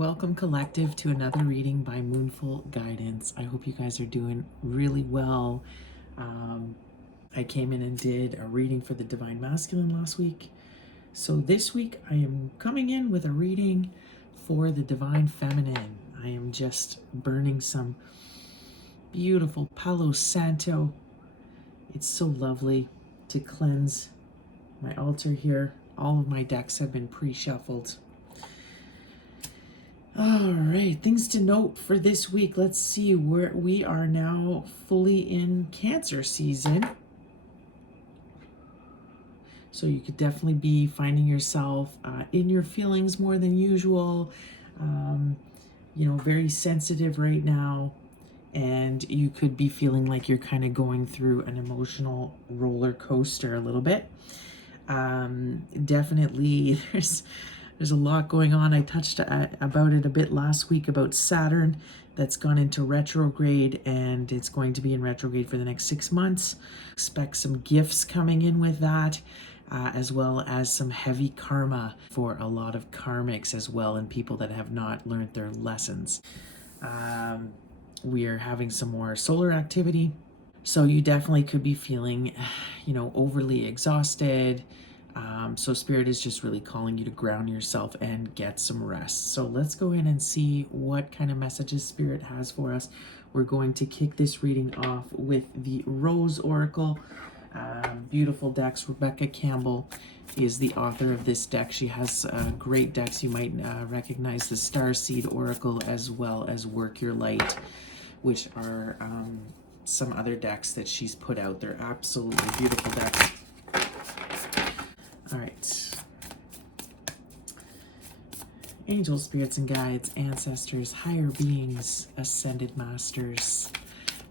Welcome, collective, to another reading by Moonful Guidance. I hope you guys are doing really well. I came in and did a reading for the Divine Masculine last week. So this week I am coming in with a reading for the Divine Feminine. I am just burning some beautiful Palo Santo. It's so lovely to cleanse my altar here. All of my decks have been pre-shuffled. All right, things to note for this week. Let's see, where we are now fully in Cancer season. So you could definitely be finding yourself in your feelings more than usual. Very sensitive right now. And you could be feeling like you're kind of going through an emotional roller coaster a little bit. Definitely, there's a lot going on. I touched about it a bit last week about Saturn that's gone into retrograde, and it's going to be in retrograde for the next 6 months. Expect some gifts coming in with that, as well as some heavy karma for a lot of karmics as well, and people that have not learned their lessons. We are having some more solar activity. So you definitely could be feeling, overly exhausted. So Spirit is just really calling you to ground yourself and get some rest. So let's go in and see what kind of messages Spirit has for us. We're going to kick this reading off with the Rose Oracle. Beautiful decks. Rebecca Campbell is the author of this deck. She has great decks. You might recognize the Starseed Oracle as well as Work Your Light, which are some other decks that she's put out. They're absolutely beautiful decks. All right. Angels, spirits, and guides, ancestors, higher beings, ascended masters,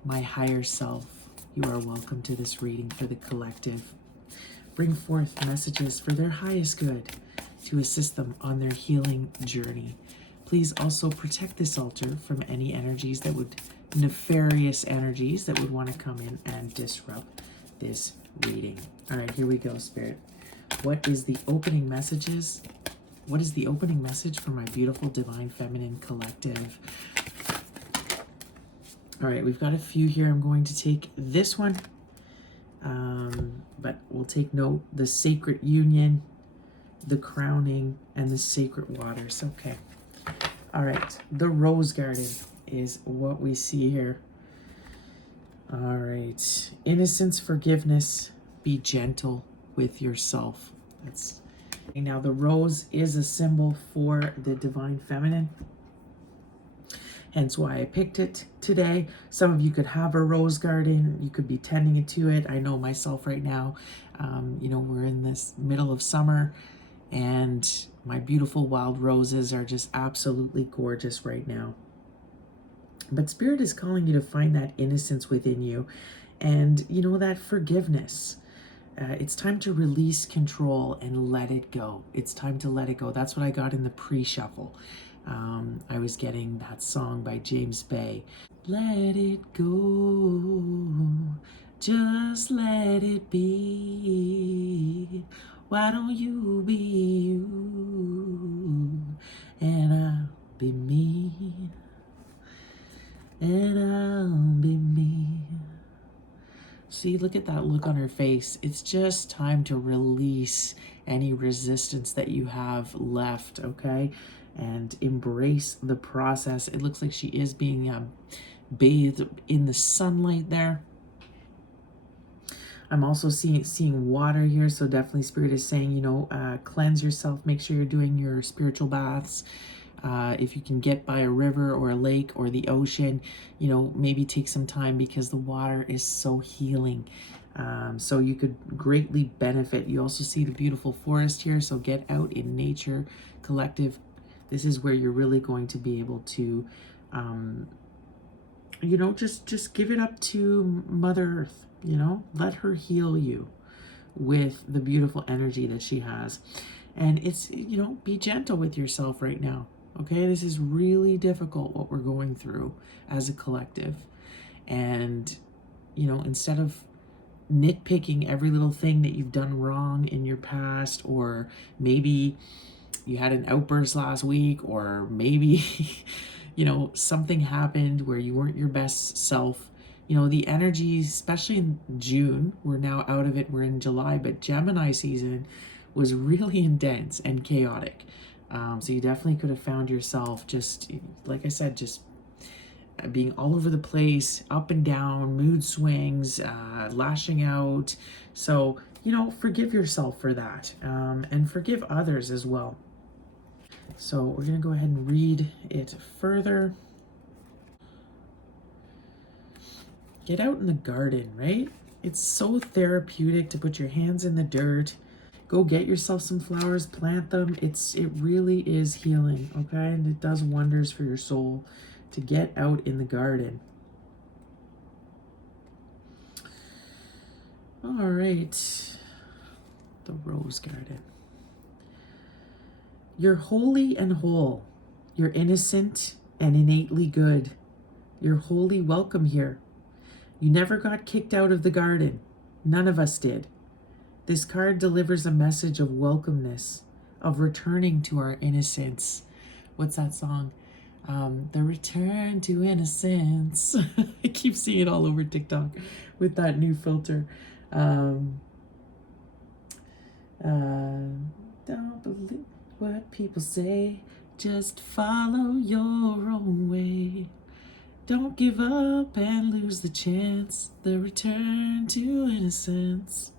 my higher self, you are welcome to this reading for the collective. Bring forth messages for their highest good to assist them on their healing journey. Please also protect this altar from any energies that would, nefarious energies that would want to come in and disrupt this reading. All right, here we go, Spirit. What is the opening messages? What is the opening message for my beautiful Divine Feminine collective? All right, we've got a few here. I'm going to take this one, but we'll take note: the sacred union, the crowning, and the sacred waters. Okay. All right, the Rose Garden is what we see here. All right, innocence, forgiveness, be gentle with yourself. Now the rose is a symbol for the Divine Feminine, hence why I picked it today. Some of you could have a rose garden, you could be tending to it. I know myself right now, we're in this middle of summer, and my beautiful wild roses are just absolutely gorgeous right now. But Spirit is calling you to find that innocence within you, and that forgiveness. It's time to release control and let it go. It's time to let it go. That's what I got in the pre-shuffle. I was getting that song by James Bay. Let it go. Just let it be. Why don't you be you? And I'll be me. And I'll be me. See, look at that look on her face. It's just time to release any resistance that you have left, okay? And embrace the process. It looks like she is being bathed in the sunlight there. I'm also seeing water here, so definitely Spirit is saying, cleanse yourself. Make sure you're doing your spiritual baths. If you can get by a river or a lake or the ocean, maybe take some time, because the water is so healing. So you could greatly benefit. You also see the beautiful forest here, so get out in nature, collective. This is where you're really going to be able to, just give it up to Mother Earth, let her heal you with the beautiful energy that she has. And it's, be gentle with yourself right now. Okay, this is really difficult what we're going through as a collective. And, instead of nitpicking every little thing that you've done wrong in your past, or maybe, you had an outburst last week, or maybe, something happened where you weren't your best self. The energy, especially in June, we're now out of it, we're in July, but Gemini season was really intense and chaotic. So you definitely could have found yourself just, like I said, just being all over the place, up and down, mood swings, lashing out. So, forgive yourself for that, and forgive others as well. So we're going to go ahead and read it further. Get out in the garden, right? It's so therapeutic to put your hands in the dirt. Go get yourself some flowers, plant them. It really is healing, okay? And it does wonders for your soul to get out in the garden. All right. The rose garden. You're holy and whole. You're innocent and innately good. You're wholly welcome here. You never got kicked out of the garden. None of us did. This card delivers a message of welcomeness, of returning to our innocence. What's that song? The return to innocence. I keep seeing it all over TikTok with that new filter. Don't believe what people say. Just follow your own way. Don't give up and lose the chance. The return to innocence.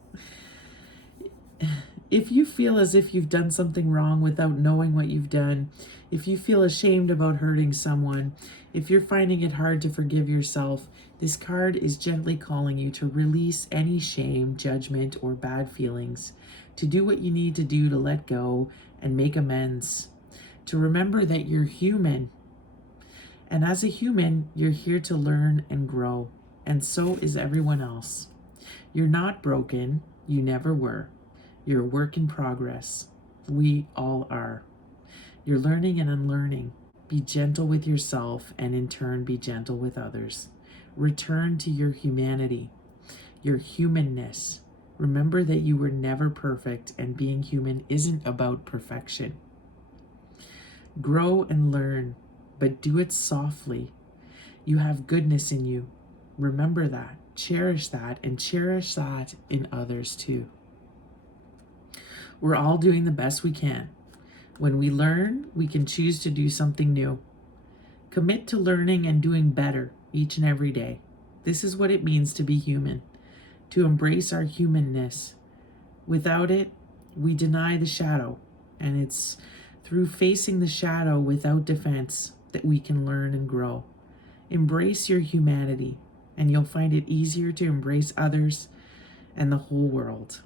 If you feel as if you've done something wrong without knowing what you've done, if you feel ashamed about hurting someone, if you're finding it hard to forgive yourself, this card is gently calling you to release any shame, judgment, or bad feelings, to do what you need to do to let go and make amends, to remember that you're human. And as a human, you're here to learn and grow, and so is everyone else. You're not broken. You never were. You're a work in progress. We all are. You're learning and unlearning. Be gentle with yourself, and in turn, be gentle with others. Return to your humanity, your humanness. Remember that you were never perfect, and being human isn't about perfection. Grow and learn, but do it softly. You have goodness in you. Remember that, cherish that, and cherish that in others too. We're all doing the best we can. When we learn, we can choose to do something new. Commit to learning and doing better each and every day. This is what it means to be human, to embrace our humanness. Without it, we deny the shadow, and it's through facing the shadow without defense that we can learn and grow. Embrace your humanity, and you'll find it easier to embrace others and the whole world.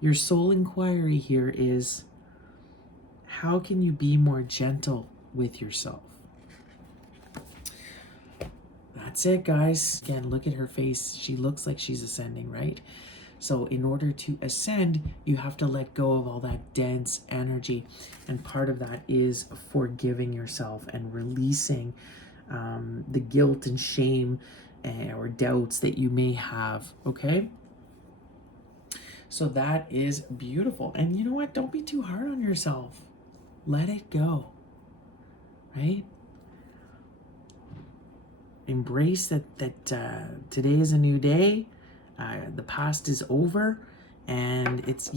Your soul inquiry here is, how can you be more gentle with yourself? That's it, guys. Again, look at her face. She looks like she's ascending, right? So in order to ascend, you have to let go of all that dense energy. And part of that is forgiving yourself and releasing the guilt and shame or doubts that you may have, okay? So that is beautiful. And you know what? Don't be too hard on yourself. Let it go, right? Embrace that today is a new day. The past is over, and it's,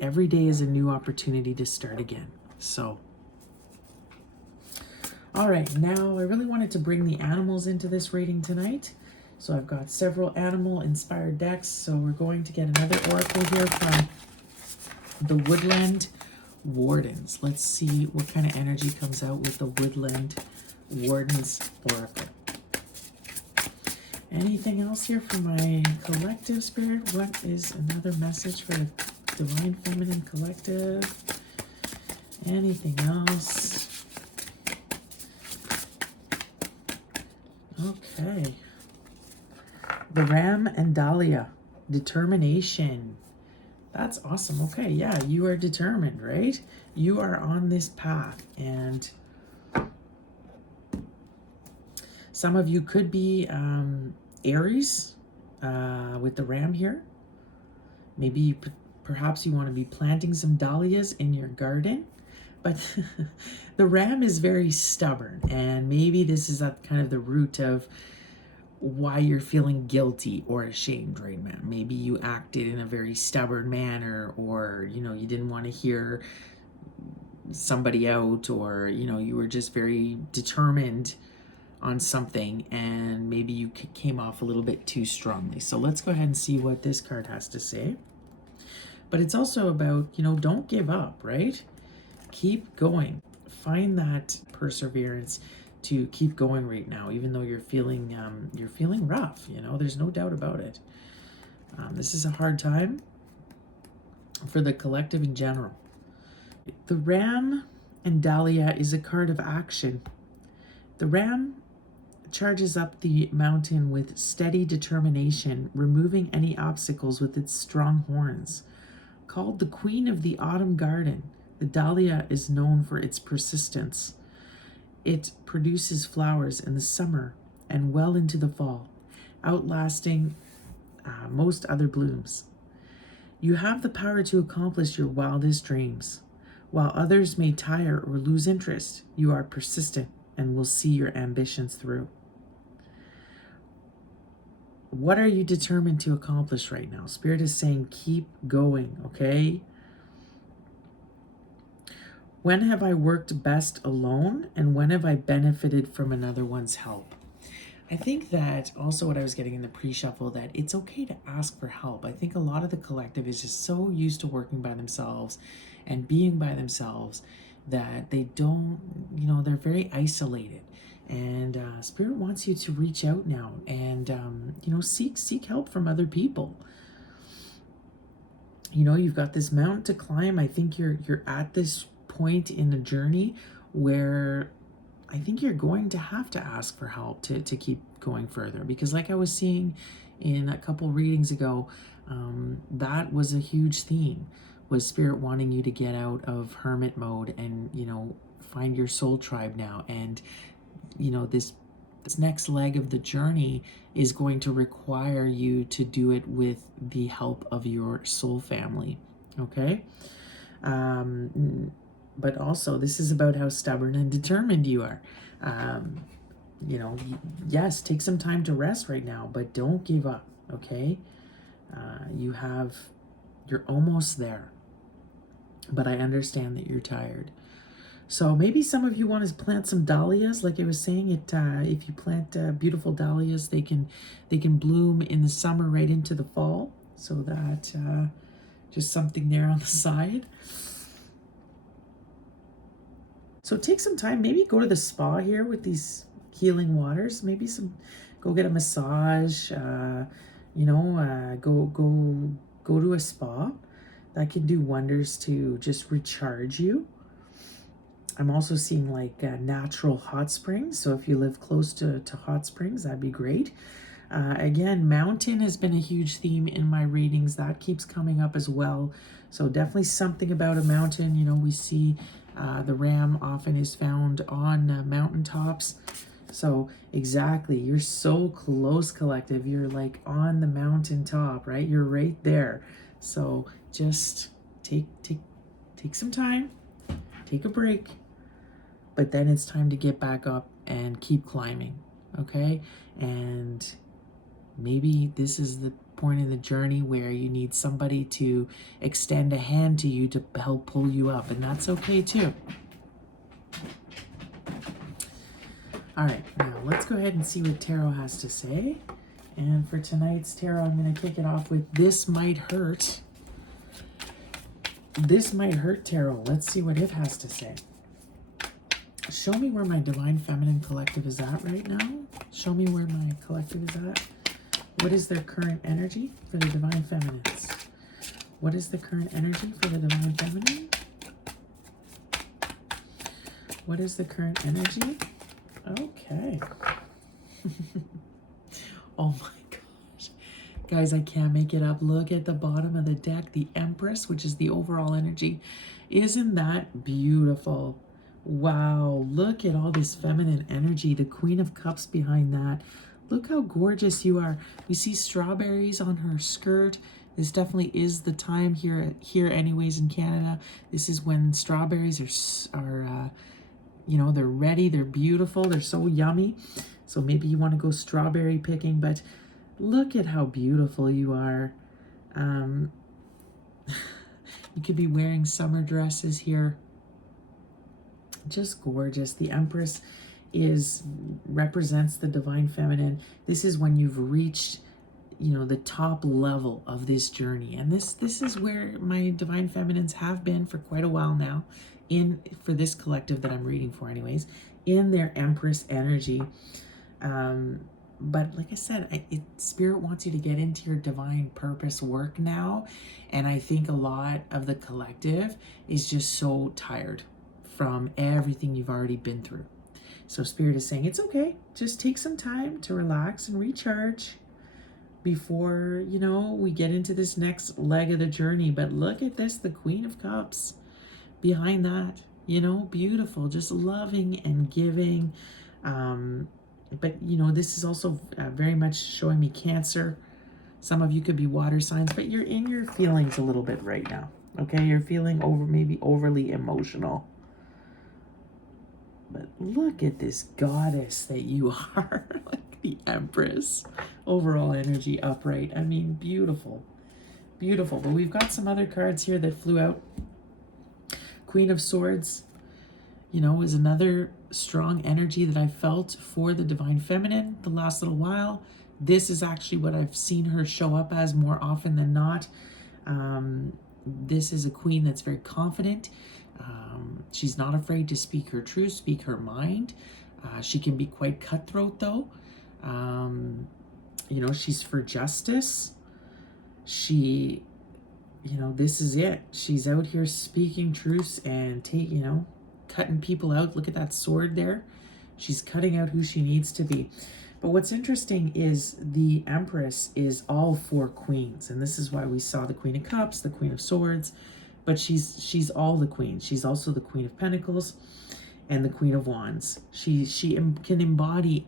every day is a new opportunity to start again. So, all right, now I really wanted to bring the animals into this reading tonight. So I've got several animal-inspired decks. So we're going to get another oracle here from the Woodland Wardens. Let's see what kind of energy comes out with the Woodland Wardens oracle. Anything else here for my collective spirit? What is another message for the Divine Feminine Collective? Anything else? Okay. The Ram and Dahlia. Determination. That's awesome. Okay, yeah, you are determined, right? You are on this path, and some of you could be Aries with the Ram here. Maybe Perhaps you want to be planting some dahlias in your garden. But the ram is very stubborn, and maybe this is at kind of the root of why you're feeling guilty or ashamed right now. Maybe you acted in a very stubborn manner, or you didn't want to hear somebody out, or you were just very determined on something, and maybe you came off a little bit too strongly. So let's go ahead and see what this card has to say. But it's also about, don't give up, right? Keep going. Find that perseverance to keep going right now, even though you're feeling rough. There's no doubt about it. This is a hard time for the collective in general. The ram and dahlia is a card of action. The ram charges up the mountain with steady determination, removing any obstacles with its strong horns. Called the queen of the autumn garden, the dahlia is known for its persistence. It produces flowers in the summer and well into the fall, outlasting most other blooms. You have the power to accomplish your wildest dreams. While others may tire or lose interest, you are persistent and will see your ambitions through. What are you determined to accomplish right now? Spirit is saying keep going, okay? When have I worked best alone, and when have I benefited from another one's help? I think that also what I was getting in the pre-shuffle, that it's okay to ask for help. I think a lot of the collective is just so used to working by themselves and being by themselves that they don't, they're very isolated. And Spirit wants you to reach out now and, seek help from other people. You've got this mountain to climb. I think you're at this point in the journey where I think you're going to have to ask for help to keep going further, because like I was seeing in a couple readings ago, that was a huge theme, was Spirit wanting you to get out of hermit mode and find your soul tribe now. And this next leg of the journey is going to require you to do it with the help of your soul family, okay? But also, this is about how stubborn and determined you are. Yes, take some time to rest right now, but don't give up, okay? You're almost there, but I understand that you're tired. So maybe some of you want to plant some dahlias. Like I was saying, if you plant beautiful dahlias, they can bloom in the summer right into the fall. So that just something there on the side. So take some time, maybe go to the spa here with these healing waters. Maybe go get a massage. Go to a spa. That can do wonders to just recharge you. I'm also seeing like natural hot springs. So if you live close to hot springs, that'd be great. Again, mountain has been a huge theme in my readings. That keeps coming up as well. So definitely something about a mountain. We see the ram often is found on mountaintops. So exactly, you're so close, collective. You're like on the mountaintop, right? You're right there. So just take some time, take a break, but then it's time to get back up and keep climbing, okay? And maybe this is the point in the journey where you need somebody to extend a hand to you to help pull you up, and that's okay too. All right, now let's go ahead and see what Tarot has to say. And for tonight's Tarot, I'm going to kick it off with This Might Hurt. This Might Hurt Tarot. Let's see what it has to say. Show me where my Divine Feminine collective is at right now. Show me where my collective is at. What is their current energy for the Divine Feminines? What is the current energy for the Divine Feminine? What is the current energy? Okay. Oh my gosh. Guys, I can't make it up. Look at the bottom of the deck. The Empress, which is the overall energy. Isn't that beautiful? Wow. Look at all this feminine energy. The Queen of Cups behind that. Look how gorgeous you are. We see strawberries on her skirt. This definitely is the time here anyways in Canada. This is when strawberries are they're ready, they're beautiful, they're so yummy. So maybe you want to go strawberry picking, but look at how beautiful you are. You could be wearing summer dresses here. Just gorgeous. The Empress represents the divine feminine. This is when you've reached, the top level of this journey. And this is where my divine feminines have been for quite a while now, for this collective that I'm reading for anyways, in their Empress energy. But like I said, Spirit wants you to get into your divine purpose work now. And I think a lot of the collective is just so tired from everything you've already been through. So Spirit is saying, it's okay. Just take some time to relax and recharge before, we get into this next leg of the journey. But look at this, the Queen of Cups behind that, beautiful, just loving and giving. But, this is also very much showing me Cancer. Some of you could be water signs, but you're in your feelings a little bit right now. Okay, you're feeling maybe overly emotional. But look at this goddess that you are, like the Empress. Overall energy upright. I mean, beautiful. Beautiful. But we've got some other cards here that flew out. Queen of Swords, is another strong energy that I felt for the divine feminine the last little while. This is actually what I've seen her show up as more often than not. This is a queen that's very confident. She's not afraid to speak her truth, speak her mind. She can be quite cutthroat though. She's for justice. She, this is it. She's out here speaking truths and cutting people out. Look at that sword there. She's cutting out who she needs to be. But what's interesting is the Empress is all four queens. And this is why we saw the Queen of Cups, the Queen of Swords. But she's all the queens. She's also the Queen of Pentacles and the Queen of Wands. She can embody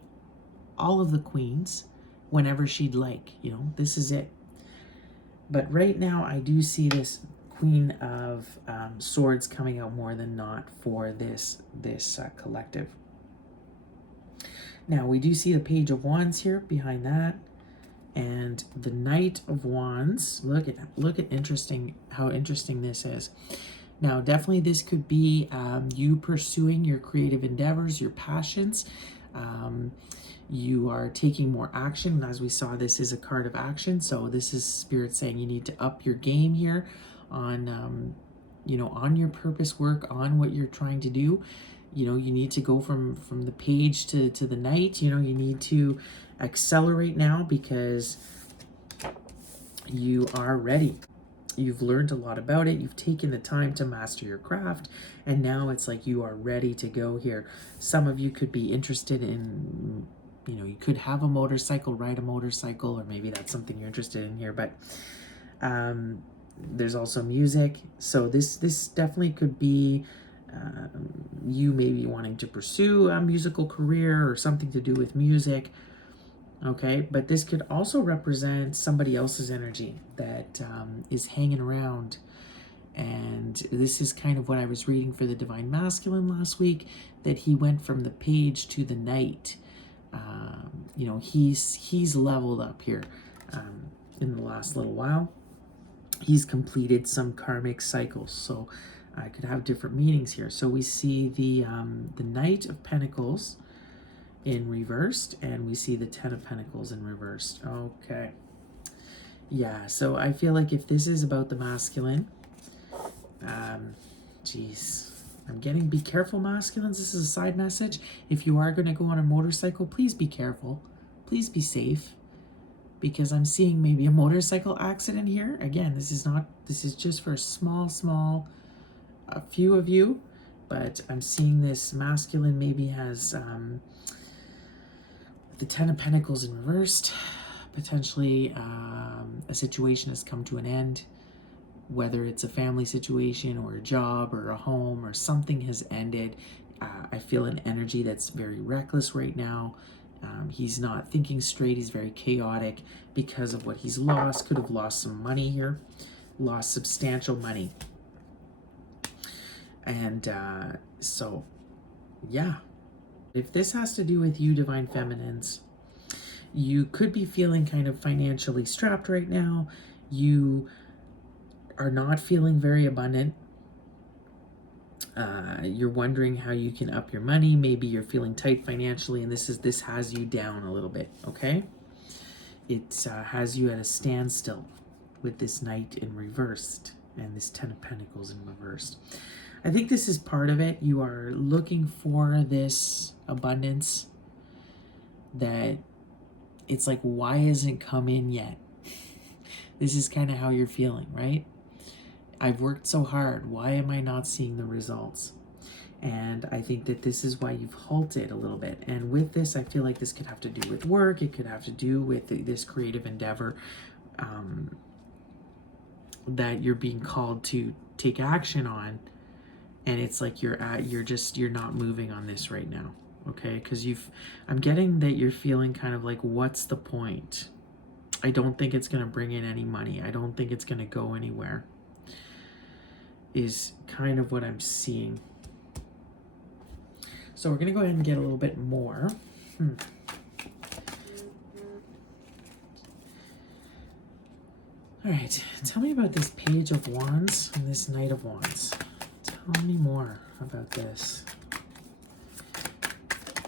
all of the queens whenever she'd like. This is it. But right now I do see this Queen of Swords coming out more than not for this collective. Now we do see the Page of Wands here behind that, and the Knight of Wands. Look at how interesting this is. Now definitely this could be you pursuing your creative endeavors, your passions. You are taking more action, and as we saw, this is a card of action. So this is Spirit saying you need to up your game here on on your purpose work, on what you're trying to do. You need to go from the Page to the Knight. You need to accelerate now because you are ready. You've learned a lot about it. You've taken the time to master your craft, and now it's like you are ready to go here. Some of you could be interested in, you could have a motorcycle, ride a motorcycle, or maybe that's something you're interested in here. But there's also music. So this definitely could be you maybe wanting to pursue a musical career or something to do with music. Okay, but this could also represent somebody else's energy that is hanging around. And this is kind of what I was reading for the Divine Masculine last week, that he went from the Page to the Knight. He's leveled up here in the last little while. He's completed some karmic cycles, so I could have different meanings here. So we see the Knight of Pentacles in reversed, and we see the Ten of Pentacles in reversed. Okay. Yeah, so I feel like if this is about the masculine, be careful, masculines. This is a side message. If you are going to go on a motorcycle, please be careful. Please be safe, because I'm seeing maybe a motorcycle accident here. Again, this is just for a few of you, but I'm seeing this masculine maybe has the Ten of Pentacles in reversed. Potentially a situation has come to an end, whether it's a family situation or a job or a home or something has ended. I feel an energy that's very reckless right now, He's not thinking straight. He's very chaotic because of what he's lost. Could have lost some money here, lost substantial money. And so, yeah. If this has to do with you, Divine Feminines, you could be feeling kind of financially strapped right now. You are not feeling very abundant. You're wondering how you can up your money. Maybe you're feeling tight financially, and this has you down a little bit, okay? It has you at a standstill with this Knight in reversed and this Ten of Pentacles in reversed. I think this is part of it. You are looking for this abundance that it's like, why hasn't it come in yet? This is kind of how you're feeling, right? I've worked so hard. Why am I not seeing the results? And I think that this is why you've halted a little bit. And with this, I feel like this could have to do with work. It could have to do with this creative endeavor that you're being called to take action on. And it's like you're not moving on this right now. Okay, because I'm getting that you're feeling kind of like, what's the point? I don't think it's going to bring in any money. I don't think it's going to go anywhere, is kind of what I'm seeing. So we're going to go ahead and get a little bit more. All right, tell me about this Page of Wands and this Knight of Wands. Tell me more about this.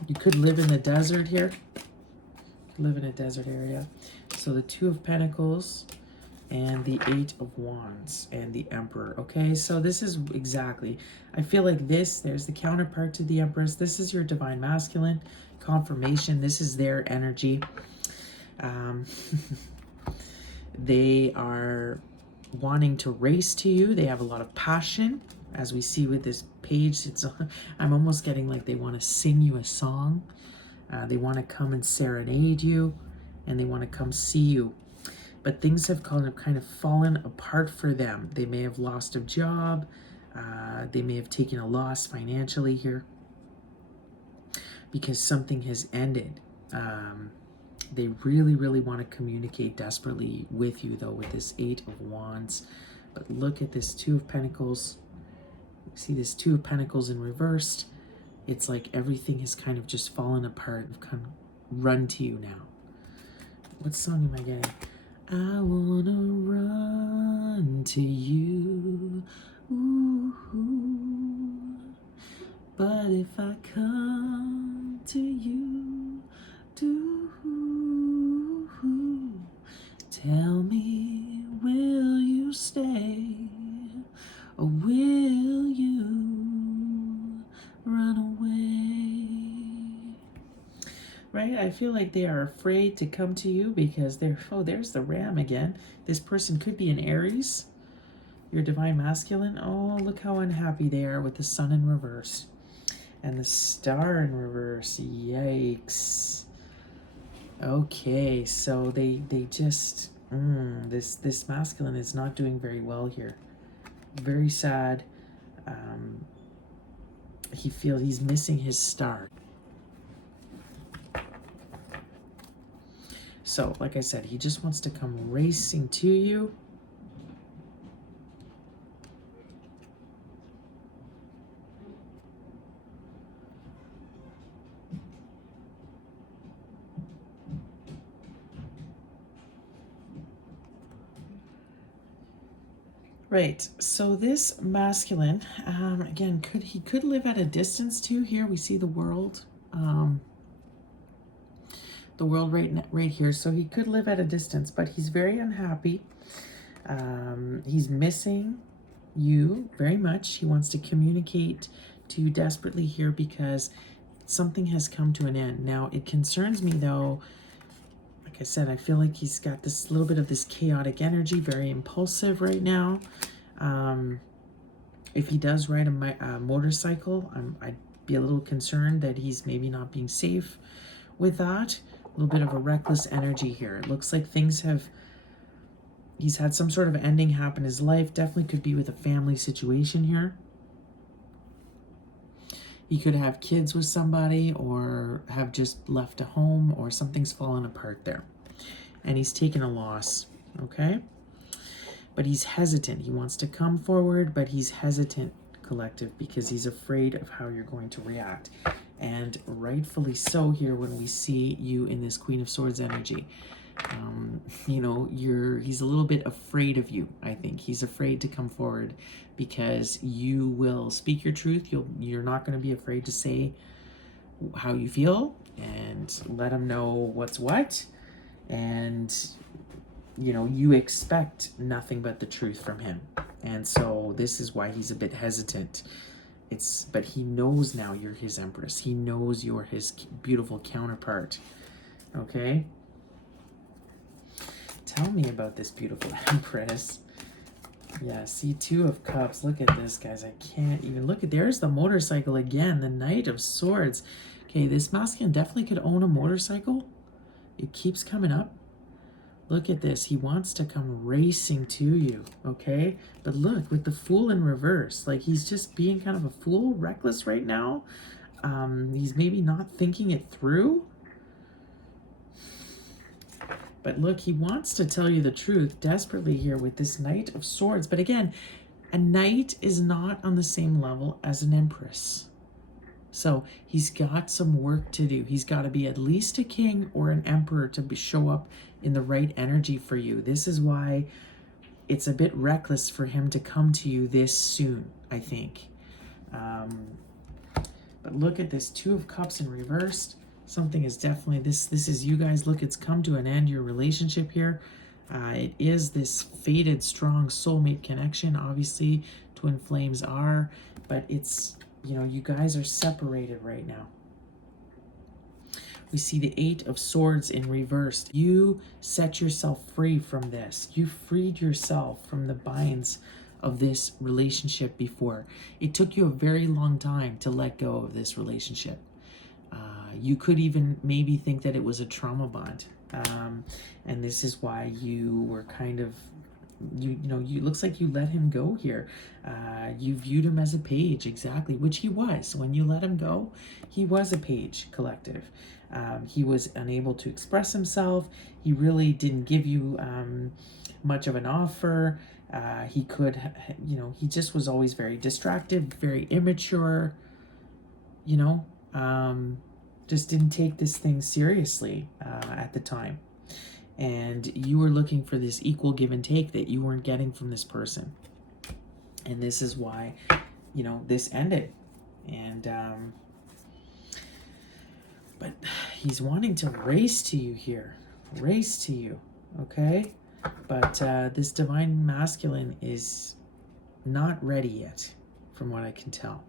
You could live in the desert here. Live in a desert area. So the Two of Pentacles and the Eight of Wands and the Emperor. Okay, so this is exactly, I feel like there's the counterpart to the Empress. This is your Divine Masculine confirmation. This is their energy. They are wanting to race to you. They have a lot of passion. As we see with this page, I'm almost getting like they want to sing you a song. They want to come and serenade you, and they want to come see you. But things have kind of fallen apart for them. They may have lost a job. They may have taken a loss financially here because something has ended. They really, really want to communicate desperately with you, though, with this Eight of Wands. But look at this Two of Pentacles. See this Two of Pentacles in reversed. It's like everything has kind of just fallen apart and kind of run to you now. What song am I getting? I wanna run to you, ooh, but if I come to you, tell me, will you stay, or will you run away? Right? I feel like they are afraid to come to you because there's the Ram again. This person could be an Aries, your Divine Masculine. Oh, look how unhappy they are with the Sun in reverse and the Star in reverse. Yikes. Okay, so they just this masculine is not doing very well here. Very sad. He feels he's missing his star. So, like I said, he just wants to come racing to you. Right, so this masculine, again, he could live at a distance too. Here we see the world right here. So he could live at a distance, but he's very unhappy. He's missing you very much. He wants to communicate to you desperately here because something has come to an end. Now, it concerns me though. Like I said, I feel like he's got this little bit of this chaotic energy, very impulsive right now. If he does ride a motorcycle, I'd be a little concerned that he's maybe not being safe with that. A little bit of a reckless energy here. It looks like he's had some sort of ending happen in his life. Definitely could be with a family situation here. He could have kids with somebody or have just left a home, or something's fallen apart there. And he's taken a loss, okay? But he's hesitant. He wants to come forward, but he's hesitant, collective, because he's afraid of how you're going to react. And rightfully so here when we see you in this Queen of Swords energy. You know, he's a little bit afraid of you, I think. He's afraid to come forward because you will speak your truth. You're not going to be afraid to say how you feel and let him know what's what. And, you know, you expect nothing but the truth from him. And so this is why he's a bit hesitant. But he knows now you're his Empress. He knows you're his beautiful counterpart. Okay? Tell me about this beautiful Empress. Yeah, see, 2 of Cups. Look at this, guys. I can't even look at. There's the motorcycle again. The Knight of Swords. Okay, this masculine definitely could own a motorcycle. It keeps coming up. Look at this. He wants to come racing to you, okay? But look, with the Fool in reverse, like he's just being kind of a fool, reckless right now. He's maybe not thinking it through. But look, he wants to tell you the truth desperately here with this Knight of Swords. But again, a knight is not on the same level as an Empress. So he's got some work to do. He's got to be at least a king or an emperor to show up in the right energy for you. This is why it's a bit reckless for him to come to you this soon, I think. But look at this 2 of Cups in reversed. Something is definitely, this is you guys. Look, it's come to an end, your relationship here. It is this fated, strong soulmate connection. Obviously, twin flames are, but it's, you know, you guys are separated right now. We see the 8 of Swords in reversed. You set yourself free from this. You freed yourself from the binds of this relationship before. It took you a very long time to let go of this relationship. You could even maybe think that it was a trauma bond. And this is why you were kind of, you looks like you let him go here. You viewed him as a page, exactly, which he was. When you let him go, he was a page, collective. He was unable to express himself. He really didn't give you much of an offer. He could, he just was always very distracted, very immature, just didn't take this thing seriously at the time. And you were looking for this equal give and take that you weren't getting from this person. And this is why, this ended. And, but he's wanting to race to you here. Race to you, okay? But this divine masculine is not ready yet, from what I can tell.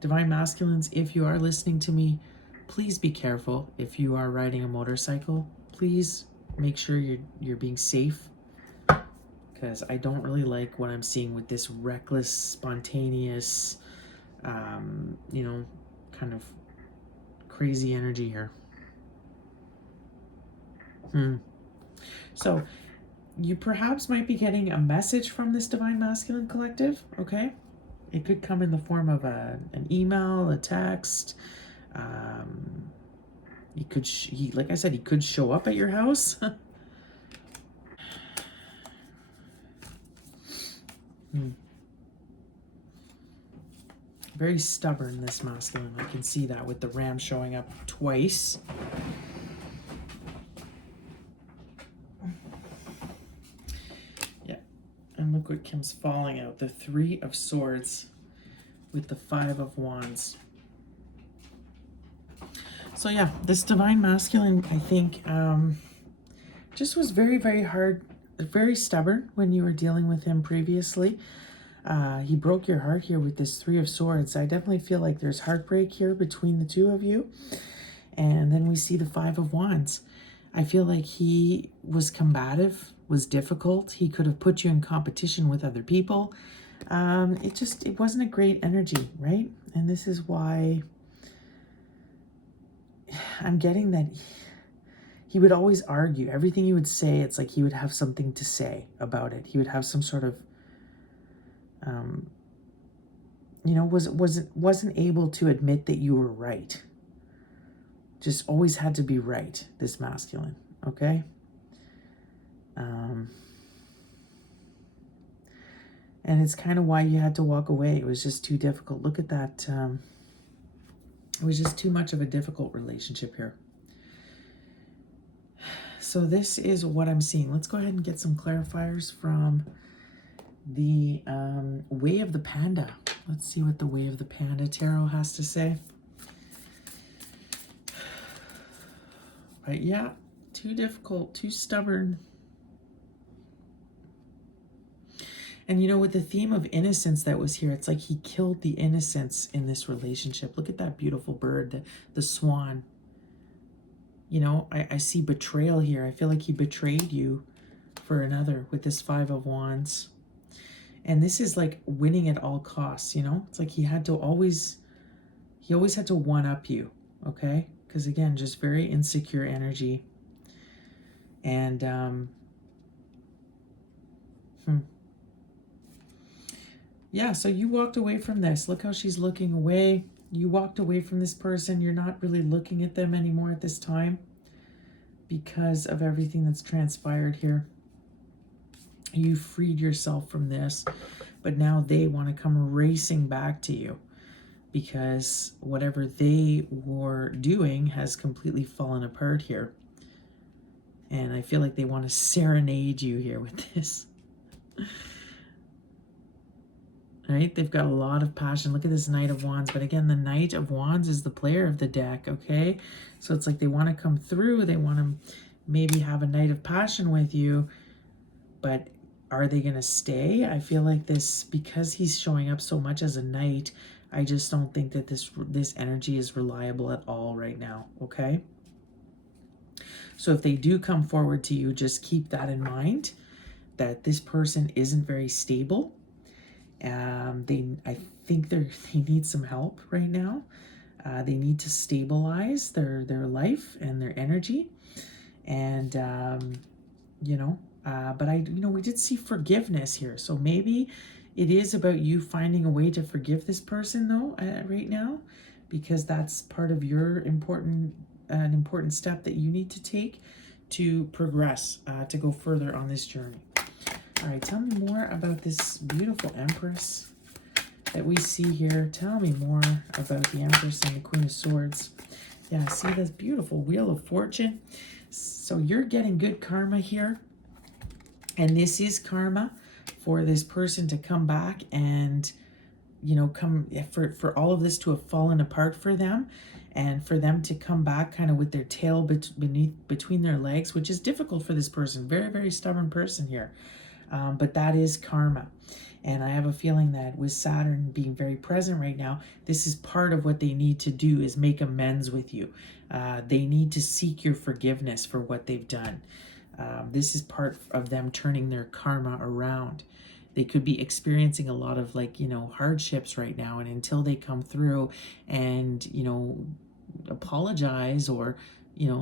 Divine masculines, if you are listening to me, please be careful. If you are riding a motorcycle, please make sure you're being safe, because I don't really like what I'm seeing with this reckless, spontaneous, kind of crazy energy here. So you perhaps might be getting a message from this divine masculine collective, okay? It could come in the form of an email, a text. Like I said, he could show up at your house. Very stubborn, this masculine. I can see that with the ram showing up twice. And look what comes falling out. The 3 of Swords with the 5 of Wands. So yeah, this divine masculine, I think, just was very, very hard, very stubborn when you were dealing with him previously. He broke your heart here with this 3 of Swords. I definitely feel like there's heartbreak here between the 2 of you. And then we see the 5 of Wands. I feel like he was combative, was difficult. He could have put you in competition with other people. It wasn't a great energy, right? And this is why I'm getting that he would always argue. Everything he would say, it's like he would have something to say about it. He would have some sort of wasn't able to admit that you were right. Just always had to be right, this masculine, okay? And it's kind of why you had to walk away. It was just too difficult. Look at that. It was just too much of a difficult relationship here. So this is what I'm seeing. Let's go ahead and get some clarifiers from the Way of the Panda. Let's see what the Way of the Panda Tarot has to say. But yeah, too difficult, too stubborn. And with the theme of innocence that was here, it's like he killed the innocence in this relationship. Look at that beautiful bird, the swan. I see betrayal here. I feel like he betrayed you for another with this Five of Wands. And this is like winning at all costs, It's like he always had to one-up you, okay? Because again, just very insecure energy. And, yeah, so you walked away from this. Look how she's looking away. You walked away from this person. You're not really looking at them anymore at this time because of everything that's transpired here. You freed yourself from this, but now they want to come racing back to you because whatever they were doing has completely fallen apart here. And I feel like they want to serenade you here with this. Right? They've got a lot of passion. Look at this Knight of Wands. But again, the Knight of Wands is the player of the deck, okay? So it's like they want to come through. They want to maybe have a night of passion with you. But are they going to stay? I feel like this, because he's showing up so much as a knight, I just don't think that this energy is reliable at all right now, okay? So if they do come forward to you, just keep that in mind, that this person isn't very stable. I think they need some help right now. They need to stabilize their life and their energy, and but we did see forgiveness here, so maybe it is about you finding a way to forgive this person though right now, because that's part of your an important step that you need to take to progress, to go further on this journey. All right, tell me more about this beautiful Empress that we see here. Tell me more about the Empress and the Queen of Swords. Yeah, see this beautiful Wheel of Fortune. So you're getting good karma here. And this is karma for this person to come back and, for all of this to have fallen apart for them. And for them to come back kind of with their tail between their legs, which is difficult for this person. Very, very stubborn person here. But that is karma. And I have a feeling that with Saturn being very present right now, this is part of what they need to do, is make amends with you. They need to seek your forgiveness for what they've done. This is part of them turning their karma around. They could be experiencing a lot of hardships right now. And until they come through and, apologize or,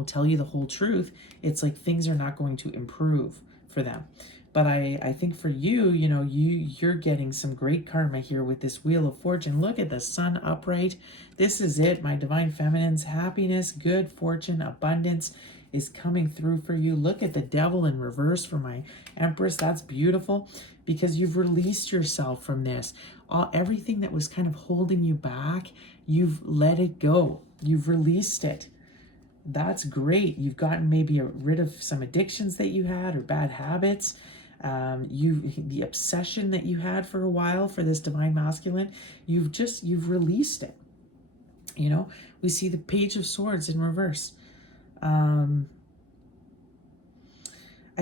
tell you the whole truth, it's like things are not going to improve for them. But I think for you, you're getting some great karma here with this Wheel of Fortune. Look at the Sun upright. This is it, my divine feminines. Happiness, good fortune, abundance is coming through for you. Look at the Devil in reverse for my Empress. That's beautiful because you've released yourself from this. Everything that was kind of holding you back, you've let it go. You've released it. That's great. You've gotten maybe rid of some addictions that you had or bad habits. The obsession that you had for a while for this divine masculine, you've released it. We see the Page of Swords in reverse. I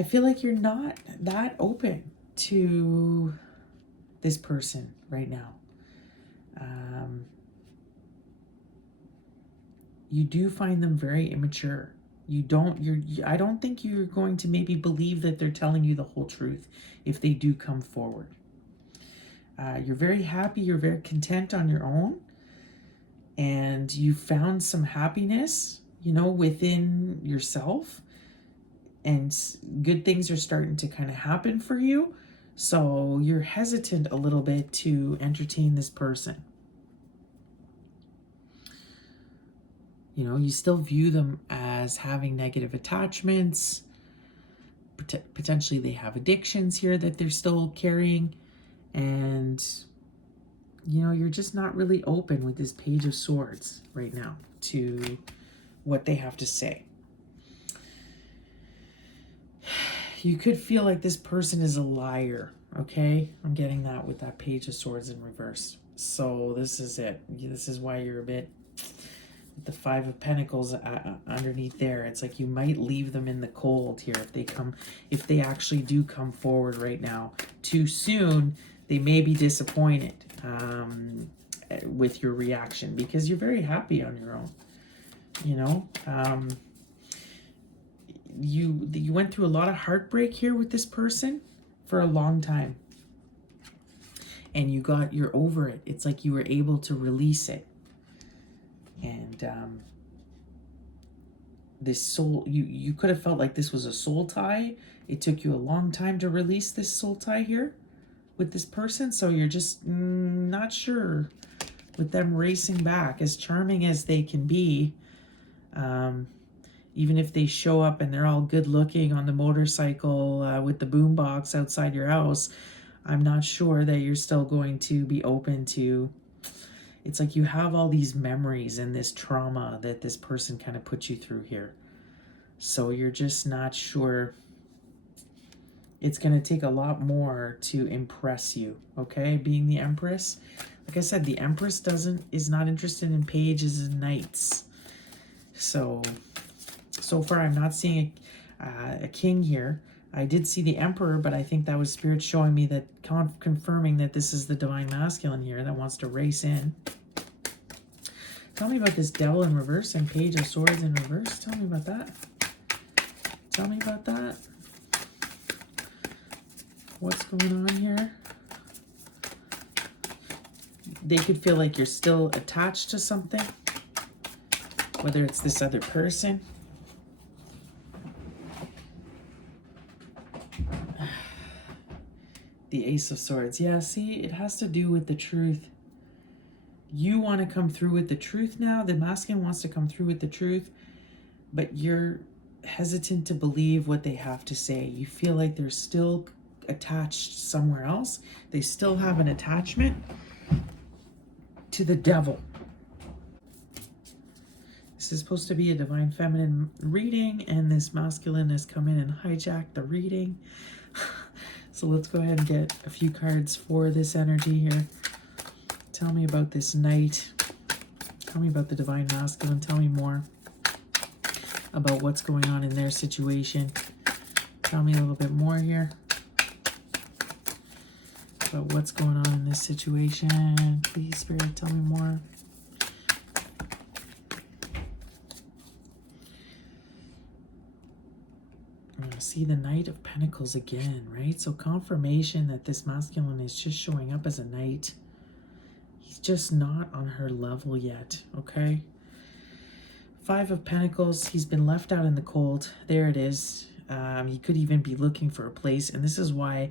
feel like you're not that open to this person right now. You do find them very immature. I don't think you're going to maybe believe that they're telling you the whole truth if they do come forward. You're very happy, you're very content on your own, and you found some happiness, within yourself, and good things are starting to kind of happen for you. So you're hesitant a little bit to entertain this person. You know, you still view them as having negative attachments. Potentially they have addictions here that they're still carrying. And, you know, you're just not really open with this Page of Swords right now to what they have to say. You could feel like this person is a liar, okay? I'm getting that with that Page of Swords in reverse. So this is it. This is why you're a bit, the Five of Pentacles underneath there. It's like you might leave them in the cold here if they actually do come forward right now too soon. They may be disappointed with your reaction because you're very happy on your own. You know, you went through a lot of heartbreak here with this person for a long time, and you're over it. It's like you were able to release it. And this soul, you could have felt like this was a soul tie. It took you a long time to release this soul tie here with this person, so you're just not sure with them racing back, as charming as they can be. Even if they show up and they're all good looking on the motorcycle with the boombox outside your house, I'm not sure that you're still going to be open to. It's like you have all these memories and this trauma that this person kind of put you through here. So you're just not sure. It's going to take a lot more to impress you, okay? Being the Empress. Like I said, the Empress is not interested in pages and knights. So far I'm not seeing a king here. I did see the Emperor, but I think that was Spirit showing me that, confirming that this is the Divine Masculine here that wants to race in. Tell me about this Devil in reverse and Page of Swords in reverse. Tell me about that. Tell me about that. What's going on here? They could feel like you're still attached to something, whether it's this other person. The Ace of Swords. Yeah, see, it has to do with the truth. You want to come through with the truth now. The masculine wants to come through with the truth, but you're hesitant to believe what they have to say. You feel like they're still attached somewhere else. They still have an attachment to the Devil. This is supposed to be a Divine Feminine reading, and this masculine has come in and hijacked the reading. So let's go ahead and get a few cards for this energy here. Tell me about this Knight. Tell me about the Divine Masculine. Tell me more about what's going on in their situation. Tell me a little bit more here about what's going on in this situation. Please, Spirit, tell me more. See the Knight of Pentacles again, right? So confirmation that this masculine is just showing up as a knight. He's just not on her level yet, okay? Five of Pentacles, he's been left out in the cold. There it is. He could even be looking for a place, and this is why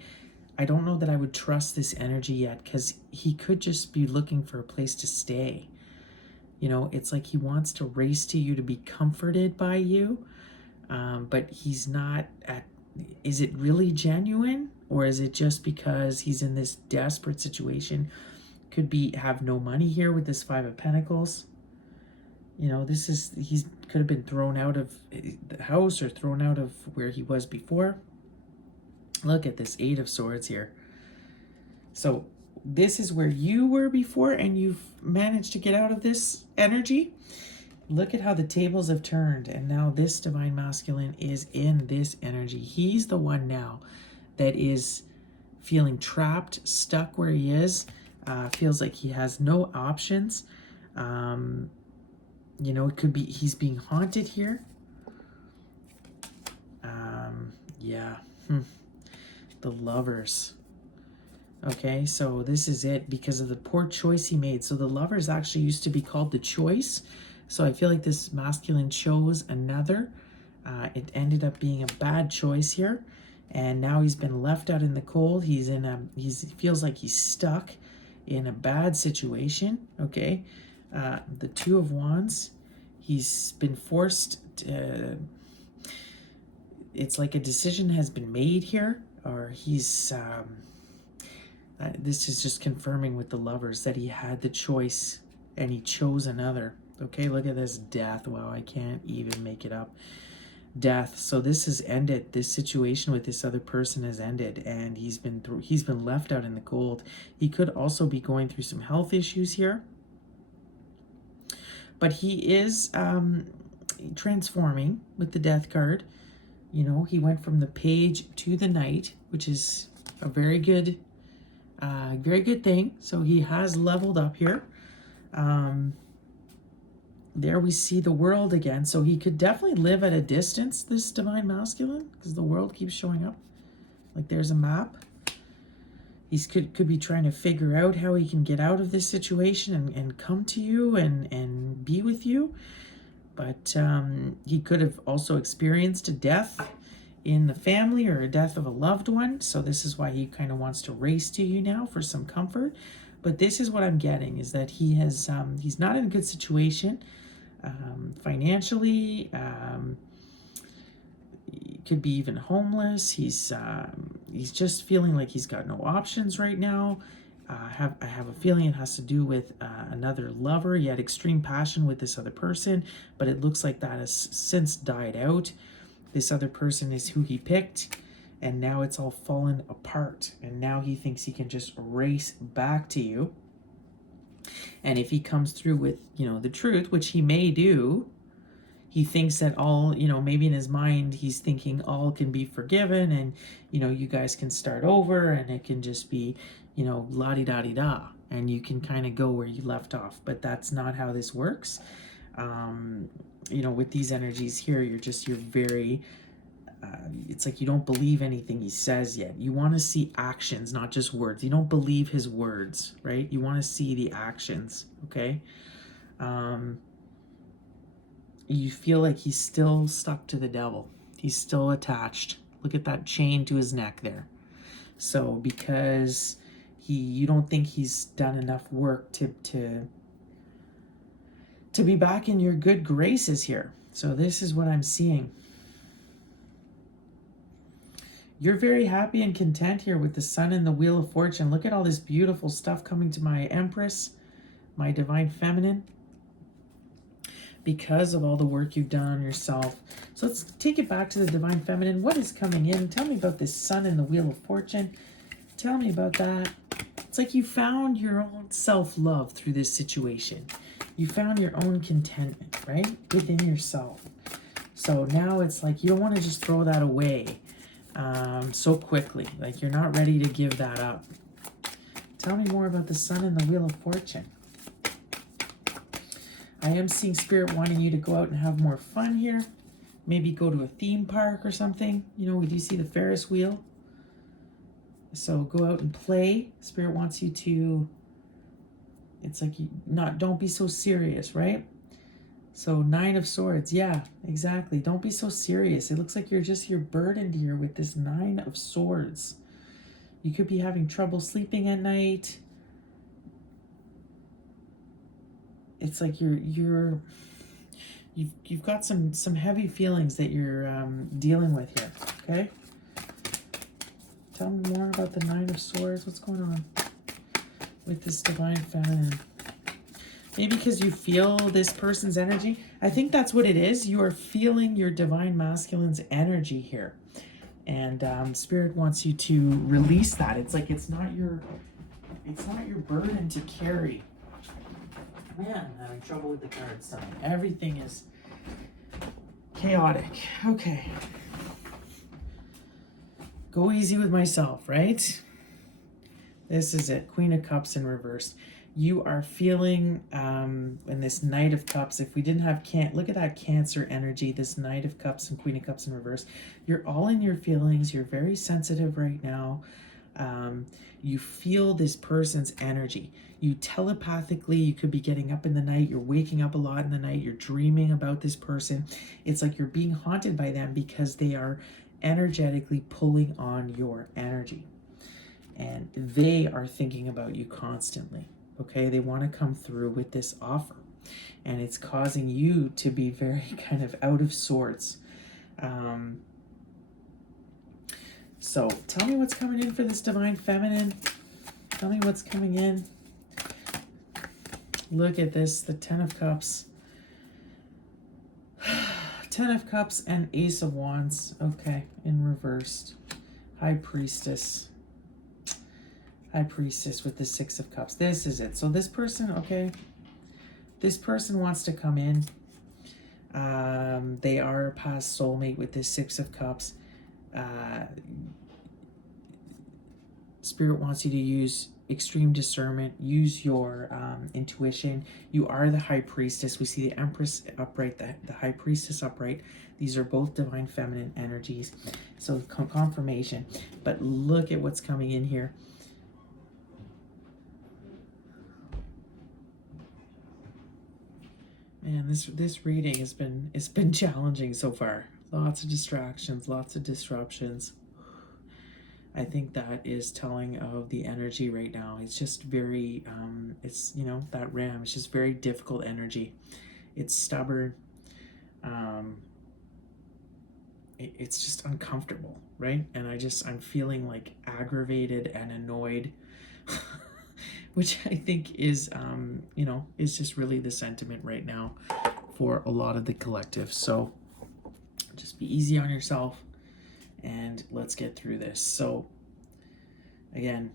I don't know that I would trust this energy yet, because he could just be looking for a place to stay. You know, it's like he wants to race to you to be comforted by you. But he's not at, is it really genuine, or is it just because he's in this desperate situation? Could be have no money here with this Five of Pentacles. You know, he could have been thrown out of the house or thrown out of where he was before. Look at this Eight of Swords here. So this is where you were before, and you've managed to get out of this energy. Look at how the tables have turned, and now this Divine Masculine is in this energy. He's the one now that is feeling trapped, stuck where he is, feels like he has no options. You know, it could be he's being haunted here. Yeah. The Lovers. Okay, so this is it because of the poor choice he made. So the Lovers actually used to be called the Choice. So I feel like this masculine chose another. It ended up being a bad choice here. and now he's been left out in the cold. He feels like he's stuck in a bad situation. Okay, the Two of Wands. He's been forced to, it's like a decision has been made here, or he's this is just confirming with the Lovers that he had the choice and he chose another. Okay, look at this Death. Wow, I can't even make it up. Death. So this has ended. This situation with this other person has ended, and he's been left out in the cold. He could also be going through some health issues here, but he is transforming with the Death card. You know, he went from the Page to the Knight, which is a very good thing. So he has leveled up here. There we see the World again. So he could definitely live at a distance, this Divine Masculine, because the World keeps showing up. Like there's a map. He could be trying to figure out how he can get out of this situation and come to you and be with you. But he could have also experienced a death in the family or a death of a loved one. So this is why he kind of wants to race to you now for some comfort. But this is what I'm getting, is that he has he's not in a good situation financially. He could be even homeless. He's just feeling like he's got no options right now. I have a feeling it has to do with another lover. He had extreme passion with this other person, but it looks like that has since died out. This other person is who he picked, and now it's all fallen apart. And now he thinks he can just race back to you. And if he comes through with, you know, the truth, which he may do, he thinks that all, you know, maybe in his mind, he's thinking all can be forgiven and, you know, you guys can start over and it can just be, you know, la-di-da-di-da. And you can kind of go where you left off. But that's not how this works. You know, with these energies here, you're very, it's like you don't believe anything he says yet. You want to see actions, not just words. You don't believe his words, right? You want to see the actions, okay? You feel like he's still stuck to the devil. He's still attached. Look at that chain to his neck there. So because you don't think he's done enough work to be back in your good graces here. So this is what I'm seeing. You're very happy and content here with the Sun and the Wheel of Fortune. Look at all this beautiful stuff coming to my Empress, my Divine Feminine, because of all the work you've done on yourself. So let's take it back to the Divine Feminine. What is coming in? Tell me about this Sun and the Wheel of Fortune. Tell me about that. It's like you found your own self-love through this situation. You found your own contentment, right? Within yourself. So now it's like you don't want to just throw that away so quickly. Like you're not ready to give that up. Tell me more about the Sun and the Wheel of Fortune. I am seeing Spirit wanting you to go out and have more fun here. Maybe go to a theme park or something. You know, we do see the Ferris wheel. So go out and play. Spirit wants you to, it's like don't be so serious, right? So 9 of Swords, yeah, exactly. Don't be so serious. It looks like you're burdened here with this 9 of Swords. You could be having trouble sleeping at night. It's like you've got some heavy feelings that you're dealing with here. Okay. Tell me more about the 9 of Swords. What's going on with this Divine Feminine? Maybe because you feel this person's energy. I think that's what it is. You are feeling your Divine Masculine's energy here. And Spirit wants you to release that. It's like it's not your burden to carry. Man, I'm having trouble with the cards tonight. Everything is chaotic. Okay. Go easy with myself, right? This is it. Queen of Cups in reverse. You are feeling in this Knight of Cups. If we didn't have look at that Cancer energy, this Knight of Cups and Queen of Cups in reverse. You're all in your feelings. You're very sensitive right now. You feel this person's energy. You telepathically, you could be getting up in the night. You're waking up a lot in the night. You're dreaming about this person. It's like you're being haunted by them because they are energetically pulling on your energy. And they are thinking about you constantly. Okay, they want to come through with this offer, and it's causing you to be very kind of out of sorts. So tell me what's coming in for this divine feminine. Tell me what's coming in. Look at this, the 10 of Cups. 10 of Cups and Ace of Wands. Okay, in reversed. High Priestess. High Priestess with the 6 of Cups. This is it. So this person, okay, this person wants to come in. They are a past soulmate with this 6 of Cups. Spirit wants you to use extreme discernment, use your intuition. You are the High Priestess. We see the Empress upright, the High Priestess upright. These are both divine feminine energies. So confirmation. But look at what's coming in here. Man, this reading has been challenging so far. Lots of distractions, lots of disruptions. I think that is telling of the energy right now. It's just very, it's, you know, that ram, it's just very difficult energy. It's stubborn. It's just uncomfortable, right? And I'm feeling like aggravated and annoyed, which I think is, you know, is just really the sentiment right now for a lot of the collective. So just be easy on yourself. And let's get through this. So again,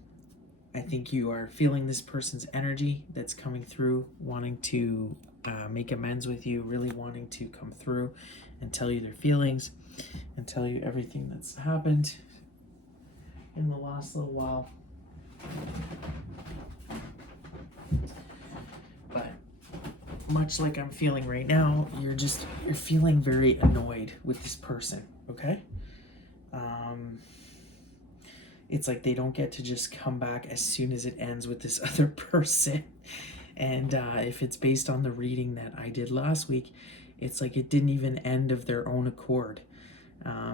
I think you are feeling this person's energy that's coming through, wanting to make amends with you, really wanting to come through and tell you their feelings and tell you everything that's happened in the last little while. But much like I'm feeling right now, you're feeling very annoyed with this person, okay? It's like they don't get to just come back as soon as it ends with this other person. And if it's based on the reading that I did last week, it's like it didn't even end of their own accord.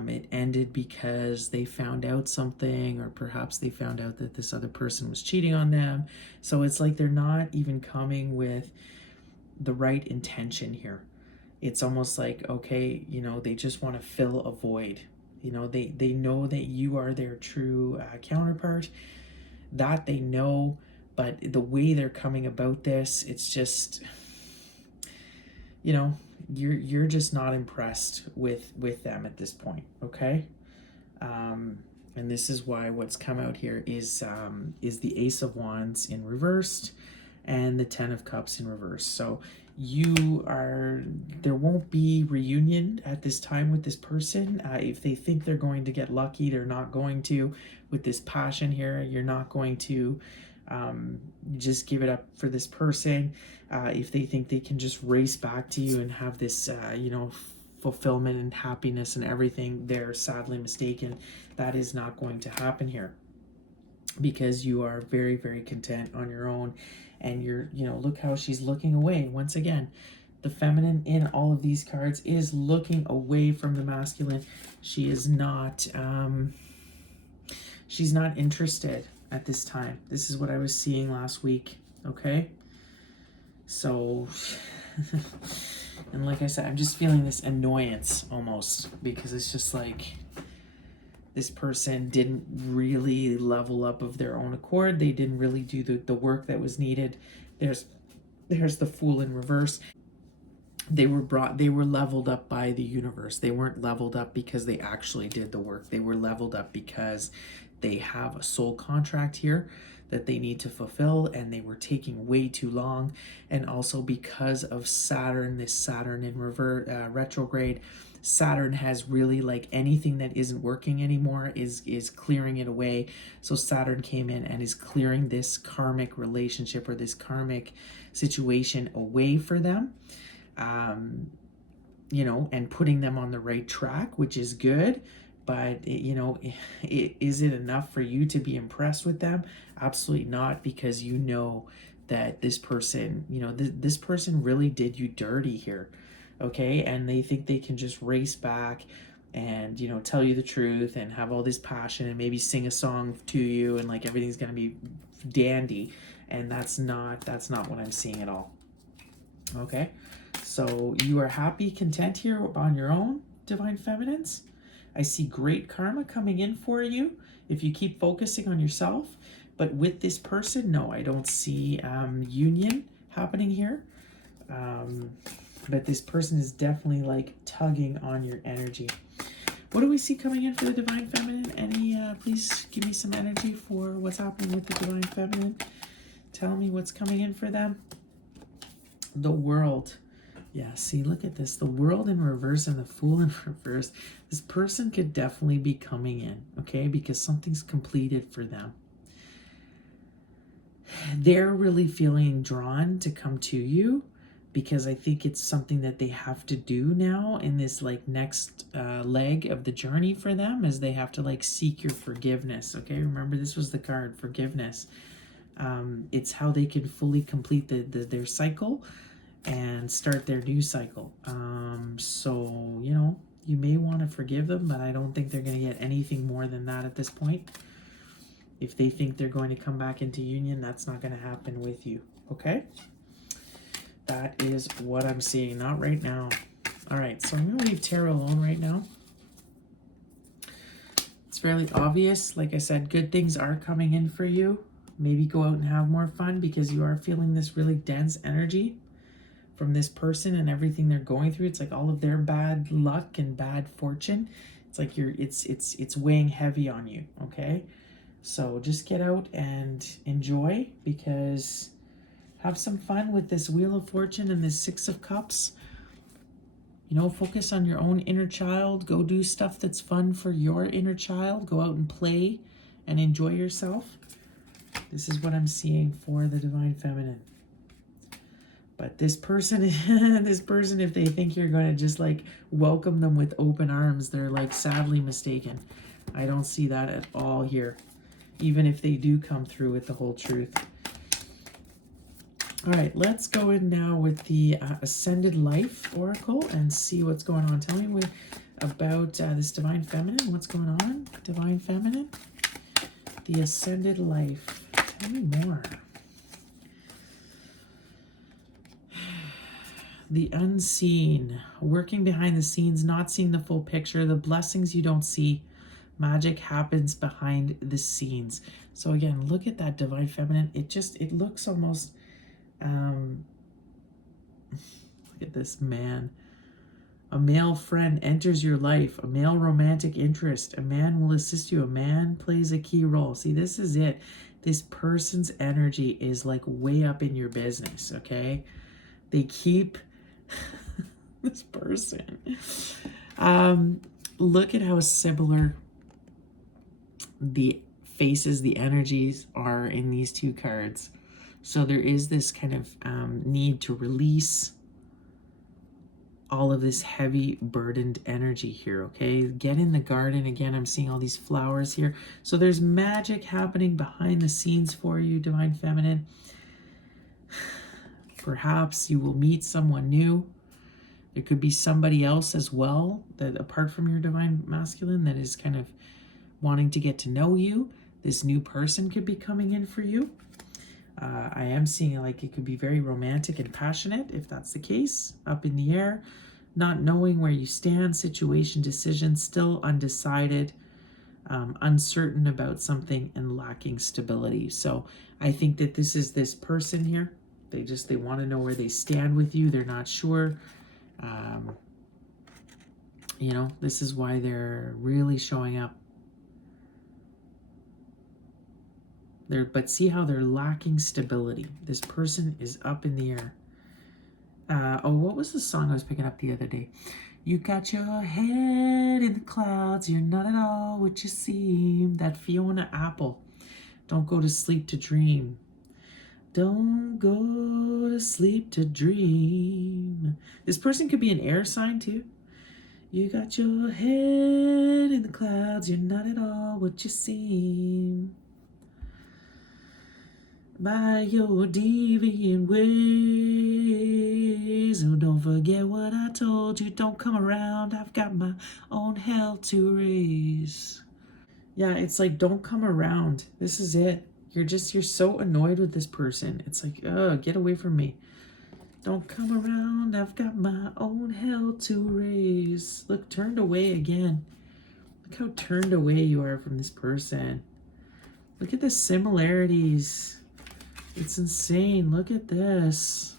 It ended because they found out something, or perhaps they found out that this other person was cheating on them. So it's like they're not even coming with the right intention here. It's almost like, okay, you know, they just want to fill a void. You know, they know that you are their true counterpart. That they know, but the way they're coming about this, it's just, you know, you're just not impressed with them at this point, okay? And this is why what's come out here is the Ace of Wands in reversed and the 10 of Cups in reverse. So there won't be reunion at this time with this person. If they think they're going to get lucky, they're not going to. With this passion here, you're not going to just give it up for this person. If they think they can just race back to you and have this, you know, fulfillment and happiness and everything, they're sadly mistaken. That is not going to happen here, because you are very, very content on your own. And you're, you know, look how she's looking away. Once again, the feminine in all of these cards is looking away from the masculine. She is not, she's not interested at this time. This is what I was seeing last week, okay? So, and like I said, I'm just feeling this annoyance almost, because it's just like, this person didn't really level up of their own accord. They didn't really do the work that was needed. There's the Fool in reverse. They were leveled up by the universe. They weren't leveled up because they actually did the work. They were leveled up because they have a soul contract here that they need to fulfill, and they were taking way too long. And also because of Saturn, this Saturn in retrograde, Saturn has really, like, anything that isn't working anymore is clearing it away. So Saturn came in and is clearing this karmic relationship or this karmic situation away for them, you know, and putting them on the right track, which is good. But, you know, is it enough for you to be impressed with them? Absolutely not, because you know that this person, you know, this person really did you dirty here, okay? And they think they can just race back and, you know, tell you the truth and have all this passion and maybe sing a song to you and like everything's going to be dandy. And that's not what I'm seeing at all. Okay, so you are happy, content here on your own, Divine Feminines. I see great karma coming in for you if you keep focusing on yourself. But with this person, no, I don't see union happening here. But this person is definitely like tugging on your energy. What do we see coming in for the Divine Feminine? Any, please give me some energy for what's happening with the Divine Feminine. Tell me what's coming in for them. The World. Yeah, see, look at this. The World in reverse and the Fool in reverse. This person could definitely be coming in, okay? Because something's completed for them. They're really feeling drawn to come to you because I think it's something that they have to do now in this like next leg of the journey for them, as they have to like seek your forgiveness, okay? Remember, this was the card, forgiveness. It's how they can fully complete their cycle and start their new cycle. So, you know, you may want to forgive them, but I don't think they're going to get anything more than that at this point. If they think they're going to come back into union, that's not going to happen with you, okay? That is what I'm seeing, not right now. All right, so I'm going to leave tarot alone right now. It's fairly obvious. Like I said, good things are coming in for you. Maybe go out and have more fun because you are feeling this really dense energy from this person and everything they're going through. It's like all of their bad luck and bad fortune. It's like it's weighing heavy on you, okay? So just get out and enjoy, because have some fun with this Wheel of Fortune and this Six of Cups. You know, focus on your own inner child. Go do stuff that's fun for your inner child. Go out and play and enjoy yourself. This is what I'm seeing for the Divine Feminine. But this person, if they think you're going to just like welcome them with open arms, they're like sadly mistaken. I don't see that at all here, even if they do come through with the whole truth. All right, let's go in now with the Ascended Life Oracle and see what's going on. Tell me about this Divine Feminine. What's going on, Divine Feminine? The Ascended Life. Tell me more. The unseen, working behind the scenes, not seeing the full picture, the blessings you don't see. Magic happens behind the scenes. So again, look at that Divine Feminine. It looks almost, look at this man. A male friend enters your life, a male romantic interest. A man will assist you. A man plays a key role. See, this is it. This person's energy is like way up in your business, okay? They keep this person. Look at how similar the faces, the energies are in these two cards. So there is this kind of need to release all of this heavy burdened energy here, okay? Get in the garden. Again, I'm seeing all these flowers here. So there's magic happening behind the scenes for you, Divine Feminine. Perhaps you will meet someone new. There could be somebody else as well, that apart from your Divine Masculine, that is kind of wanting to get to know you. This new person could be coming in for you. I am seeing like it could be very romantic and passionate, if that's the case. Up in the air, not knowing where you stand, situation, decision, still undecided, uncertain about something, and lacking stability. So I think that this is this person here. They want to know where they stand with you. They're not sure. You know, this is why they're really showing up. But see how they're lacking stability. This person is up in the air. Oh, what was the song I was picking up the other day? You got your head in the clouds. You're not at all what you seem. That Fiona Apple. Don't go to sleep to dream. Don't go to sleep to dream. This person could be an air sign too. You got your head in the clouds. You're not at all what you seem. by your deviant ways. Oh, don't forget what I told you. Don't come around. I've got my own hell to raise. Yeah, it's like, don't come around. This is it. You're so annoyed with this person. It's like, oh, get away from me. Don't come around. I've got my own hell to raise. Look, turned away again. Look how turned away you are from this person. Look at the similarities. It's insane. Look at this.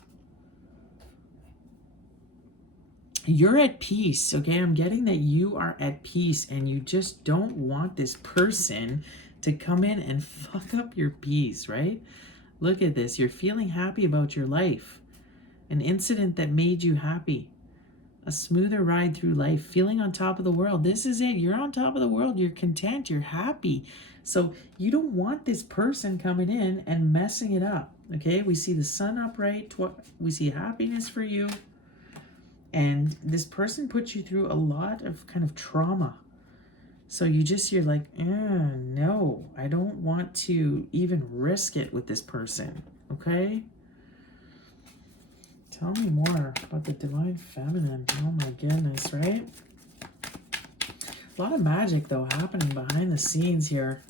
You're at peace, okay? I'm getting that you are at peace and you just don't want this person to come in and fuck up your peace, right? Look at this. You're feeling happy about your life. An incident that made you happy. A smoother ride through life. Feeling on top of the world. This is it. You're on top of the world. You're content. You're happy. So you don't want this person coming in and messing it up, okay? We see the sun upright. We see happiness for you. And this person puts you through a lot of kind of trauma. So you're like, no, I don't want to even risk it with this person, okay? Tell me more about the divine feminine. Oh my goodness, right? A lot of magic, though, happening behind the scenes here.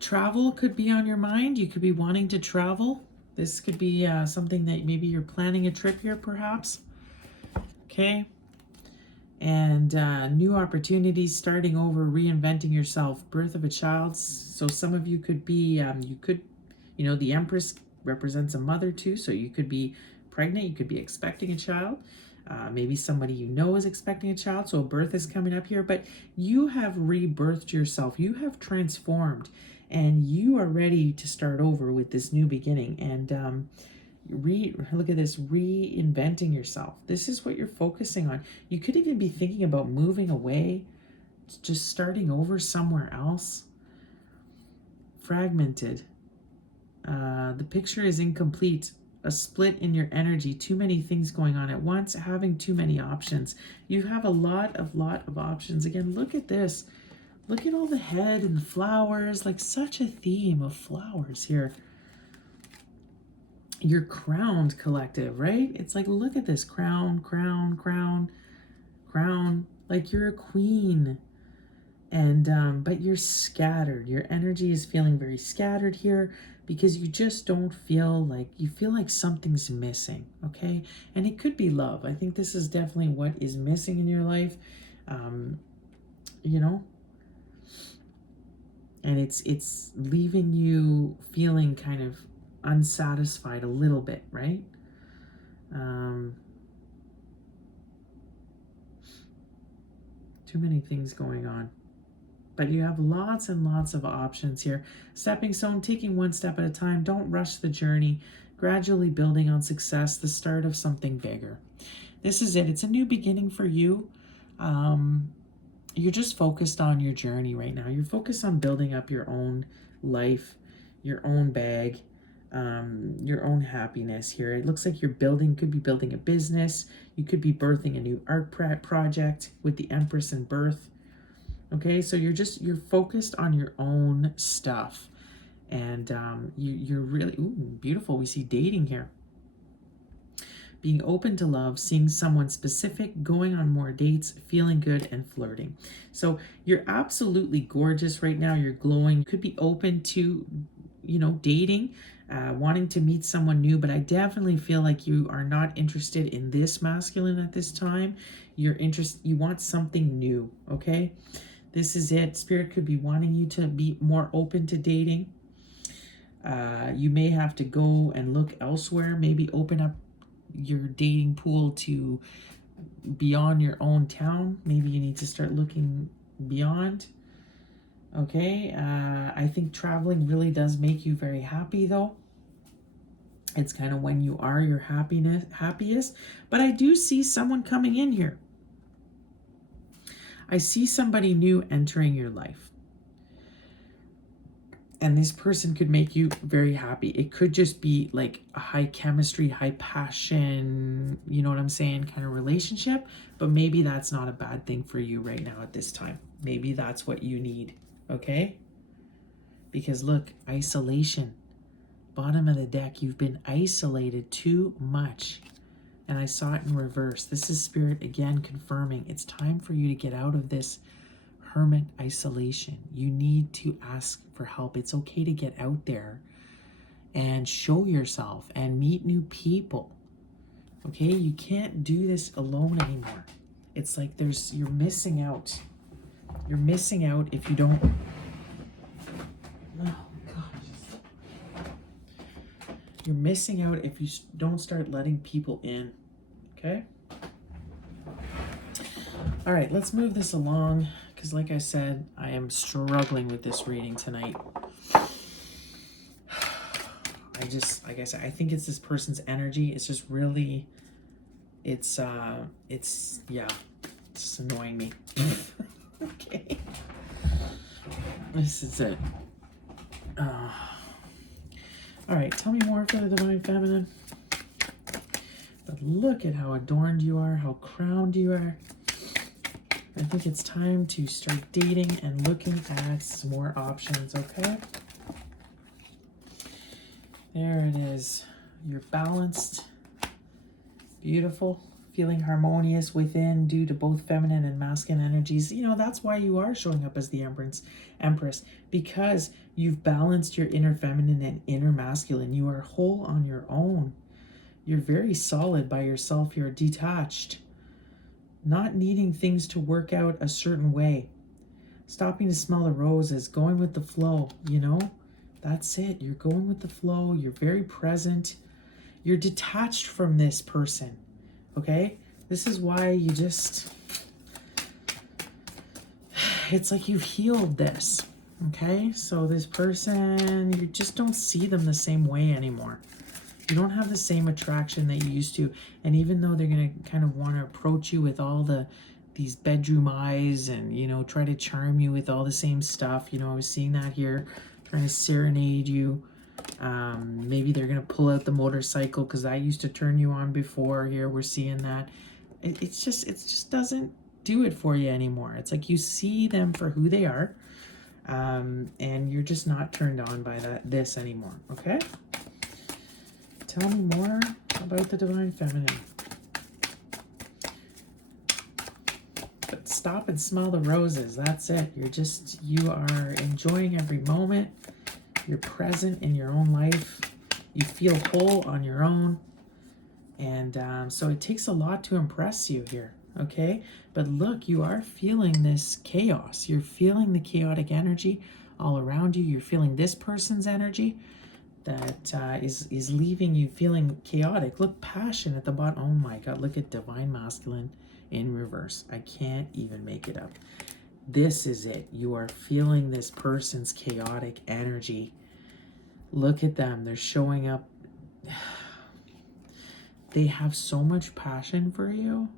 Travel could be on your mind. You could be wanting to travel. This could be something that maybe you're planning a trip here, perhaps. Okay. And new opportunities, starting over, reinventing yourself, birth of a child. So some of you could be, the Empress represents a mother too. So you could be pregnant. You could be expecting a child. Maybe somebody you know is expecting a child. So a birth is coming up here. But you have rebirthed yourself. You have transformed. And you are ready to start over with this new beginning. And look at this, reinventing yourself. This is what you're focusing on. You could even be thinking about moving away, just starting over somewhere else. Fragmented. The picture is incomplete. A split in your energy. Too many things going on at once. Having too many options. You have a lot of options. Again, look at this. Look at all the head and the flowers, like such a theme of flowers here. You're crowned, collective, right? It's like, look at this, crown, crown, crown, crown, like you're a queen. And, but you're scattered. Your energy is feeling very scattered here because you just don't feel like, you feel like something's missing, okay? And it could be love. I think this is definitely what is missing in your life, and it's leaving you feeling kind of unsatisfied a little bit, right? Too many things going on. But you have lots and lots of options here. Stepping stone, taking one step at a time. Don't rush the journey. Gradually building on success, the start of something bigger. This is it. It's a new beginning for you. You're just focused on your journey right now. You're focused on building up your own life, your own bag, your own happiness here. It looks like could be building a business. You could be birthing a new art project with the Empress in birth. Okay, so you're focused on your own stuff. And you're really, beautiful. We see dating here. Being open to love, seeing someone specific, going on more dates, feeling good, and flirting. So you're absolutely gorgeous right now. You're glowing. You could be open to, dating, wanting to meet someone new, but I definitely feel like you are not interested in this masculine at this time. You want something new, okay? This is it. Spirit could be wanting you to be more open to dating. You may have to go and look elsewhere, maybe open up your dating pool to beyond your own town. Maybe you need to start looking beyond. Okay, I think traveling really does make you very happy, though. It's kind of when you are your happiest. But I do see someone coming in here. I see somebody new entering your life. And this person could make you very happy. It could just be like a high chemistry, high passion, you know what I'm saying, kind of relationship. But maybe that's not a bad thing for you right now at this time. Maybe that's what you need, okay? Because look, isolation. Bottom of the deck, you've been isolated too much. And I saw it in reverse. This is Spirit again confirming it's time for you to get out of this hermit isolation. You need to ask for help. It's okay to get out there and show yourself and meet new people. Okay? You can't do this alone anymore. It's like you're missing out. You're missing out if you don't. Oh, gosh. You're missing out if you don't start letting people in. Okay? All right, let's move this along. Because like I said, I am struggling with this reading tonight. Like I said, I think it's this person's energy. It's just really, it's annoying me. Okay. This is it. All right, tell me more for the Divine Feminine. But look at how adorned you are, how crowned you are. I think it's time to start dating and looking at some more options, okay? There it is. You're balanced, beautiful, feeling harmonious within due to both feminine and masculine energies. You know, that's why you are showing up as the Empress, because you've balanced your inner feminine and inner masculine. You are whole on your own. You're very solid by yourself. You're detached. Not needing things to work out a certain way. Stopping to smell the roses, going with the flow, you know? That's it. You're going with the flow. You're very present. You're detached from this person, okay? This is why it's like you've healed this, okay? So this person, you just don't see them the same way anymore. You don't have the same attraction that you used to. And even though they're going to kind of want to approach you with all these bedroom eyes and, you know, try to charm you with all the same stuff. You know, I was seeing that here, trying to serenade you. Maybe they're going to pull out the motorcycle because that used to turn you on before. Here we're seeing that. It just doesn't do it for you anymore. It's like you see them for who they are. And you're just not turned on by this anymore. Okay? Tell me more about the Divine Feminine. But stop and smell the roses. That's it. You are enjoying every moment. You're present in your own life. You feel whole on your own. And so it takes a lot to impress you here. Okay? But look, you are feeling this chaos. You're feeling the chaotic energy all around you. You're feeling this person's energy that is leaving you feeling chaotic. Look, passion at the bottom. Oh my God, look at Divine Masculine in reverse. I can't even make it up. This is it. You are feeling this person's chaotic energy. Look at them. They're showing up. They have so much passion for you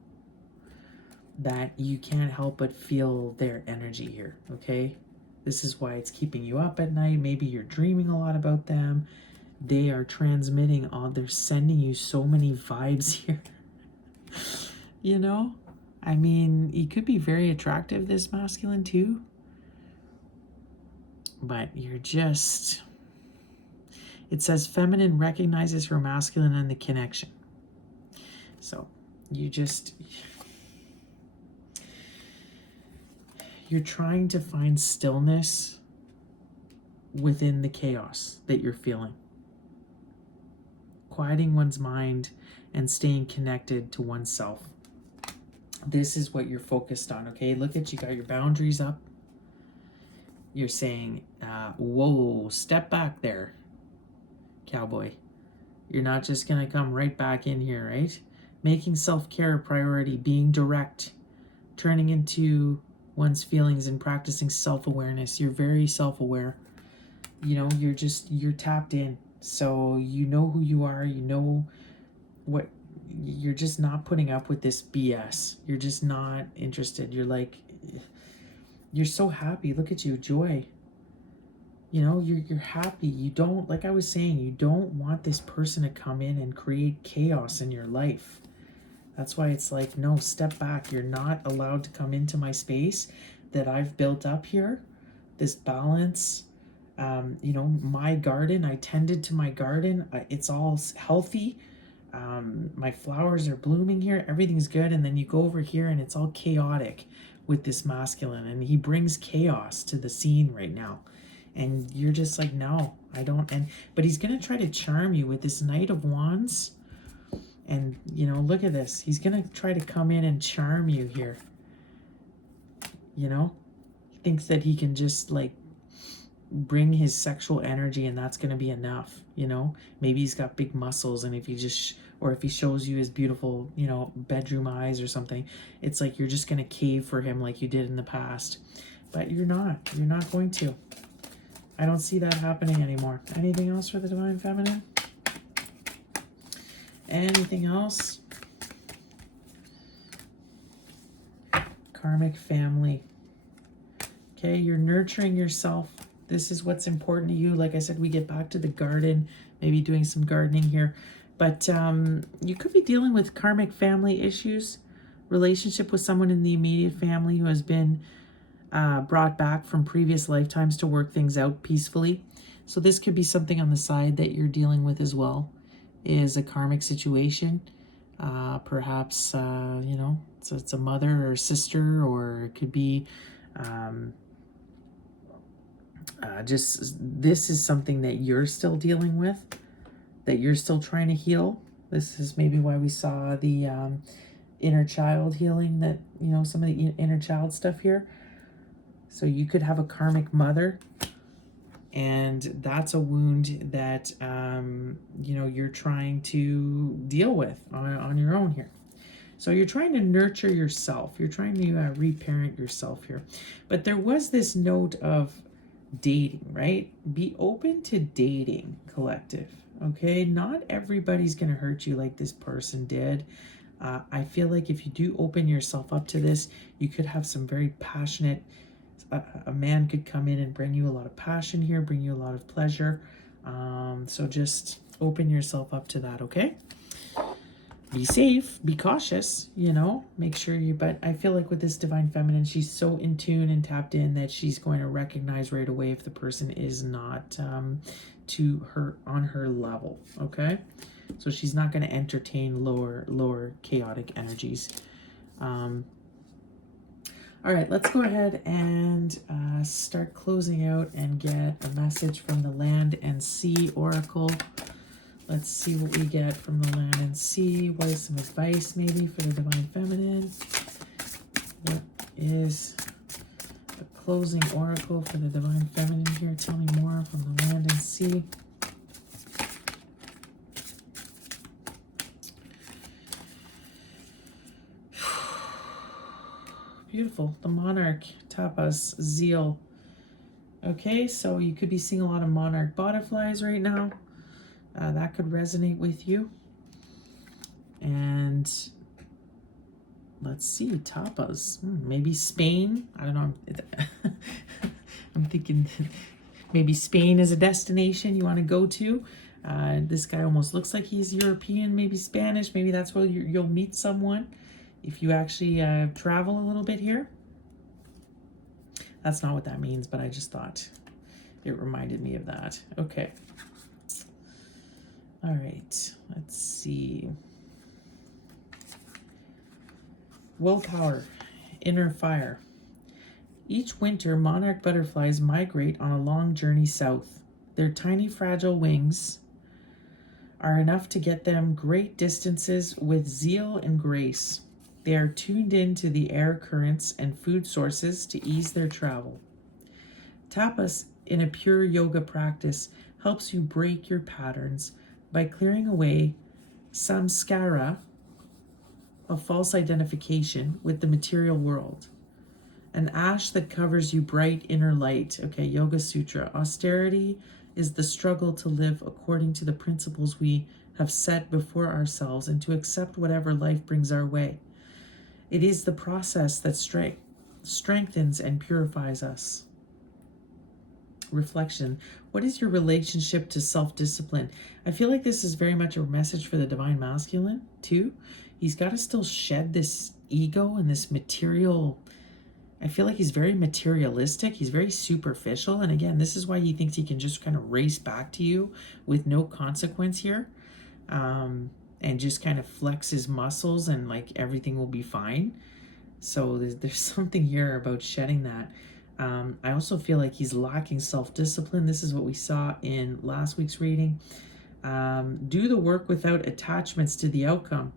that you can't help but feel their energy here, okay? This is why it's keeping you up at night. Maybe you're dreaming a lot about them. They are transmitting they're sending you so many vibes here. You know? I mean, he could be very attractive, this masculine too. But it says feminine recognizes her masculine and the connection. So you're trying to find stillness within the chaos that you're feeling. Quieting one's mind and staying connected to oneself. This is what you're focused on, okay? Look at you, got your boundaries up. You're saying, whoa, step back there, cowboy. You're not just going to come right back in here, right? Making self-care a priority, being direct, turning into one's feelings and practicing self-awareness. You're very self-aware. You know, you're tapped in. So you know who you are. You know what, you're just not putting up with this BS. You're just not interested. You're so happy. Look at you, joy. You know, you're happy. You don't, like I was saying, you don't want this person to come in and create chaos in your life. That's why it's like, no, step back. You're not allowed to come into my space that I've built up here. This balance, you know, my garden, I tended to my garden. It's all healthy. My flowers are blooming here. Everything's good. And then you go over here and it's all chaotic with this masculine. And he brings chaos to the scene right now. And you're just like, no, I don't. But he's going to try to charm you with this Knight of Wands. And, you know, look at this. He's going to try to come in and charm you here. You know, he thinks that he can just like bring his sexual energy and that's going to be enough. You know, maybe he's got big muscles, and if he just, or if he shows you his beautiful, you know, bedroom eyes or something, it's like you're just going to cave for him like you did in the past. But you're not going to. I don't see that happening anymore. Anything else for the Divine Feminine? Anything else? Karmic family. Okay, you're nurturing yourself. This is what's important to you. Like I said, we get back to the garden, maybe doing some gardening here. But you could be dealing with karmic family issues, relationship with someone in the immediate family who has been brought back from previous lifetimes to work things out peacefully. So this could be something on the side that you're dealing with as well, is a karmic situation. Perhaps, you know, so it's a mother or a sister, or it could be just this is something that you're still dealing with, that you're still trying to heal. This is maybe why we saw the inner child healing, that, you know, some of the inner child stuff here. So you could have a karmic mother, and that's a wound that, you know, you're trying to deal with on your own here. So you're trying to nurture yourself. You're trying to reparent yourself here. But there was this note of dating, right? Be open to dating, collective. Okay, not everybody's going to hurt you like this person did. I feel like if you do open yourself up to this, you could have some very passionate, a man could come in and bring you a lot of passion here, bring you a lot of pleasure. So just open yourself up to that, okay? Be safe, be cautious, you know, make sure you, but I feel like with this Divine Feminine, she's so in tune and tapped in that she's going to recognize right away if the person is not to her, on her level, okay? So she's not going to entertain lower chaotic energies. All right, let's go ahead and start closing out and get a message from the Land and Sea Oracle. Let's see what we get from the Land and Sea. What is some advice maybe for the Divine Feminine? What is the closing oracle for the Divine Feminine here? Tell me more from the Land and Sea. Beautiful. The Monarch, Tapas, Zeal. Okay, so you could be seeing a lot of monarch butterflies right now. That could resonate with you. And let's see, tapas. Maybe Spain. I don't know. I'm thinking maybe Spain is a destination you want to go to. This guy almost looks like he's European, maybe Spanish. Maybe that's where you'll meet someone if you actually travel a little bit here. That's not what that means, but I just thought it reminded me of that. Okay. All right, let's see. Willpower, inner fire. Each winter, monarch butterflies migrate on a long journey south. Their tiny, fragile wings are enough to get them great distances with zeal and grace. They are tuned in to the air currents and food sources to ease their travel. Tapas, in a pure yoga practice, helps you break your patterns by clearing away samskara of false identification with the material world. An ash that covers you bright inner light. Okay, Yoga Sutra. Austerity is the struggle to live according to the principles we have set before ourselves and to accept whatever life brings our way. It is the process that strengthens and purifies us. reflection. What is your relationship to self-discipline? I feel like this is very much a message for the divine masculine too. He's got to still shed this ego and this material. I feel like he's very materialistic. He's very superficial. And again, this is why he thinks he can just kind of race back to you with no consequence here. And just kind of flex his muscles and like everything will be fine. So there's something here about shedding that. I also feel like he's lacking self-discipline. This is what we saw in last week's reading. Do the work without attachments to the outcome.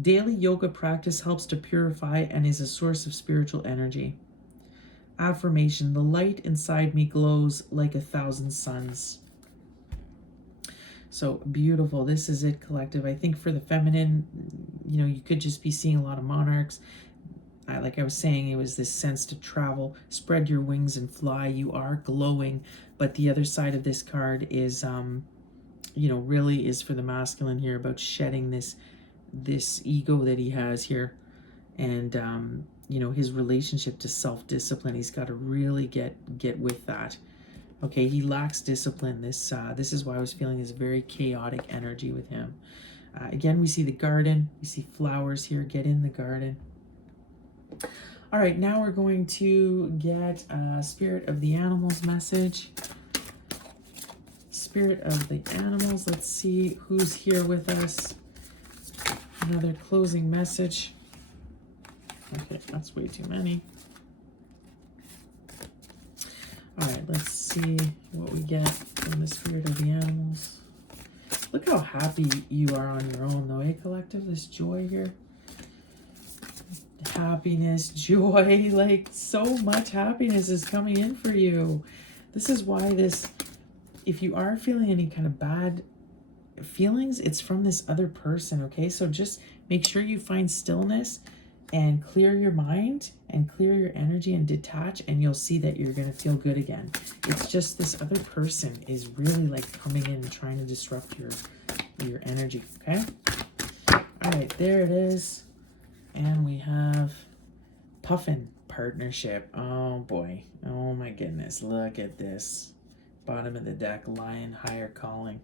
Daily yoga practice helps to purify and is a source of spiritual energy. Affirmation: the light inside me glows like 1,000 suns. So beautiful. This is it, collective. I think for the feminine, you could just be seeing a lot of monarchs. Like I was saying, it was this sense to travel, spread your wings and fly. You are glowing. But the other side of this card is, really is for the masculine here, about shedding this ego that he has here. And, his relationship to self-discipline. He's got to really get with that. Okay, he lacks discipline. This is why I was feeling this very chaotic energy with him. Again, we see the garden. We see flowers here. Get in the garden. All right, now we're going to get Spirit of the Animals message. Spirit of the Animals. Let's see who's here with us. Another closing message. Okay, that's way too many. All right, let's see what we get from the Spirit of the Animals. Look how happy you are on your own, though, collective? This joy here. Happiness, joy, like so much happiness is coming in for you. This is why if you are feeling any kind of bad feelings, it's from this other person, okay? So just make sure you find stillness and clear your mind and clear your energy and detach, and you'll see that you're going to feel good again. It's just this other person is really like coming in and trying to disrupt your energy, okay? All right, there it is. And we have Puffin partnership. Oh boy. Oh my goodness. Look at this. Bottom of the deck, lion, higher calling.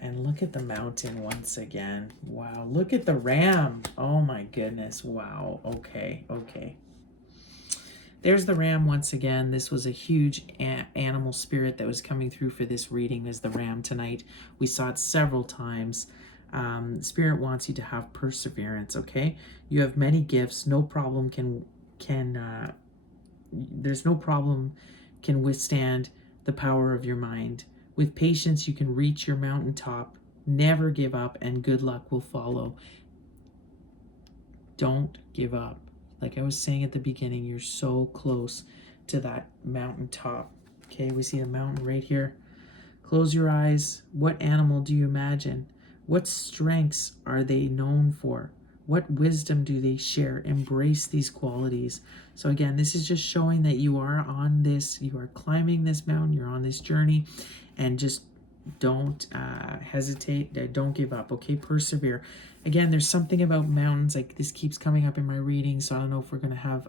And look at the mountain once again. Wow. Look at the ram. Oh my goodness. Wow. Okay. There's the ram once again. This was a huge animal spirit that was coming through for this reading as the ram tonight. We saw it several times. Spirit wants you to have perseverance, okay? You have many gifts. No problem there's no problem can withstand the power of your mind. With patience, you can reach your mountaintop. Never give up, and good luck will follow. Don't give up. Like I was saying at the beginning, you're so close to that mountaintop. Okay, we see the mountain right here. Close your eyes. What animal do you imagine? What strengths are they known for? What wisdom do they share? Embrace these qualities. So again, this is just showing that you are on this, you are climbing this mountain, you're on this journey, and just don't hesitate, don't give up, okay? Persevere. Again, there's something about mountains, like this keeps coming up in my reading, so I don't know if we're going to have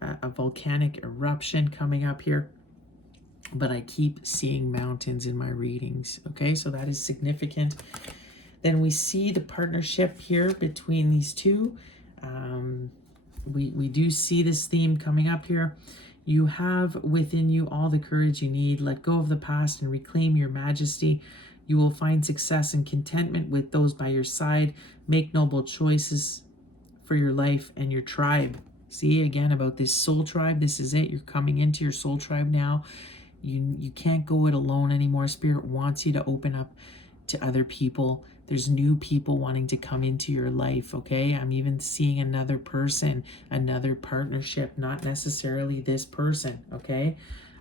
a volcanic eruption coming up here, but I keep seeing mountains in my readings, okay? So that is significant. Then we see the partnership here between these two. We do see this theme coming up here. You have within you all the courage you need. Let go of the past and reclaim your majesty. You will find success and contentment with those by your side. Make noble choices for your life and your tribe. See, again, about this soul tribe. This is it. You're coming into your soul tribe now. You can't go it alone anymore. Spirit wants you to open up to other people. There's new people wanting to come into your life, okay? I'm even seeing another person, another partnership, not necessarily this person, okay?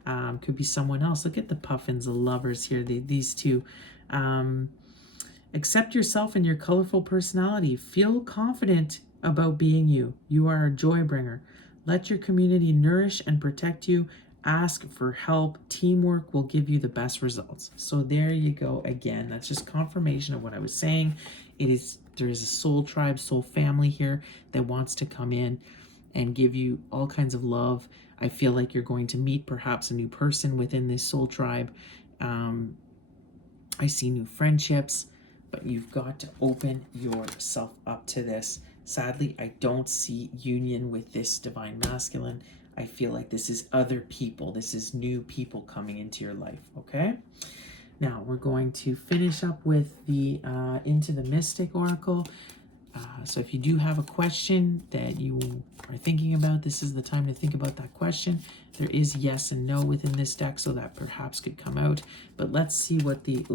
Could be someone else. Look at the puffins, the lovers here, these two. Accept yourself and your colorful personality. Feel confident about being you. You are a joy bringer. Let your community nourish and protect you. Ask for help. Teamwork will give you the best results. So there you go again. That's just confirmation of what I was saying. There is a soul tribe, soul family here that wants to come in and give you all kinds of love. I feel like you're going to meet perhaps a new person within this soul tribe. I see new friendships, but you've got to open yourself up to this. Sadly, I don't see union with this divine masculine. I feel like this is other people. This is new people coming into your life, okay? Now, we're going to finish up with the Into the Mystic Oracle. So if you do have a question that you are thinking about, this is the time to think about that question. There is yes and no within this deck, so that perhaps could come out. But let's see what the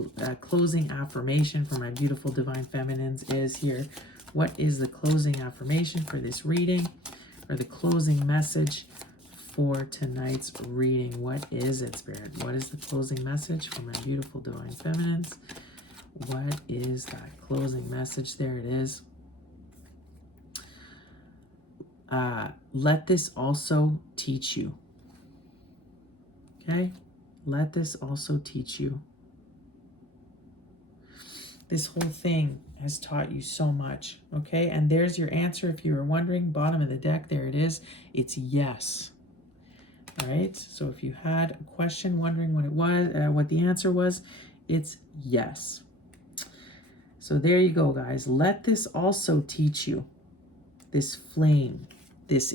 closing affirmation for my beautiful divine feminines is here. What is the closing affirmation for this reading, or the closing message for tonight's reading? What is it, Spirit? What is the closing message for my beautiful divine feminines? What is that closing message? There it is. Let this also teach you. Okay? Let this also teach you. This whole thing has taught you so much. Okay? And there's your answer if you were wondering. Bottom of the deck, there it is. It's yes. All right? So if you had a question wondering what it was, what the answer was, it's yes. So there you go, guys. Let this also teach you. This flame, this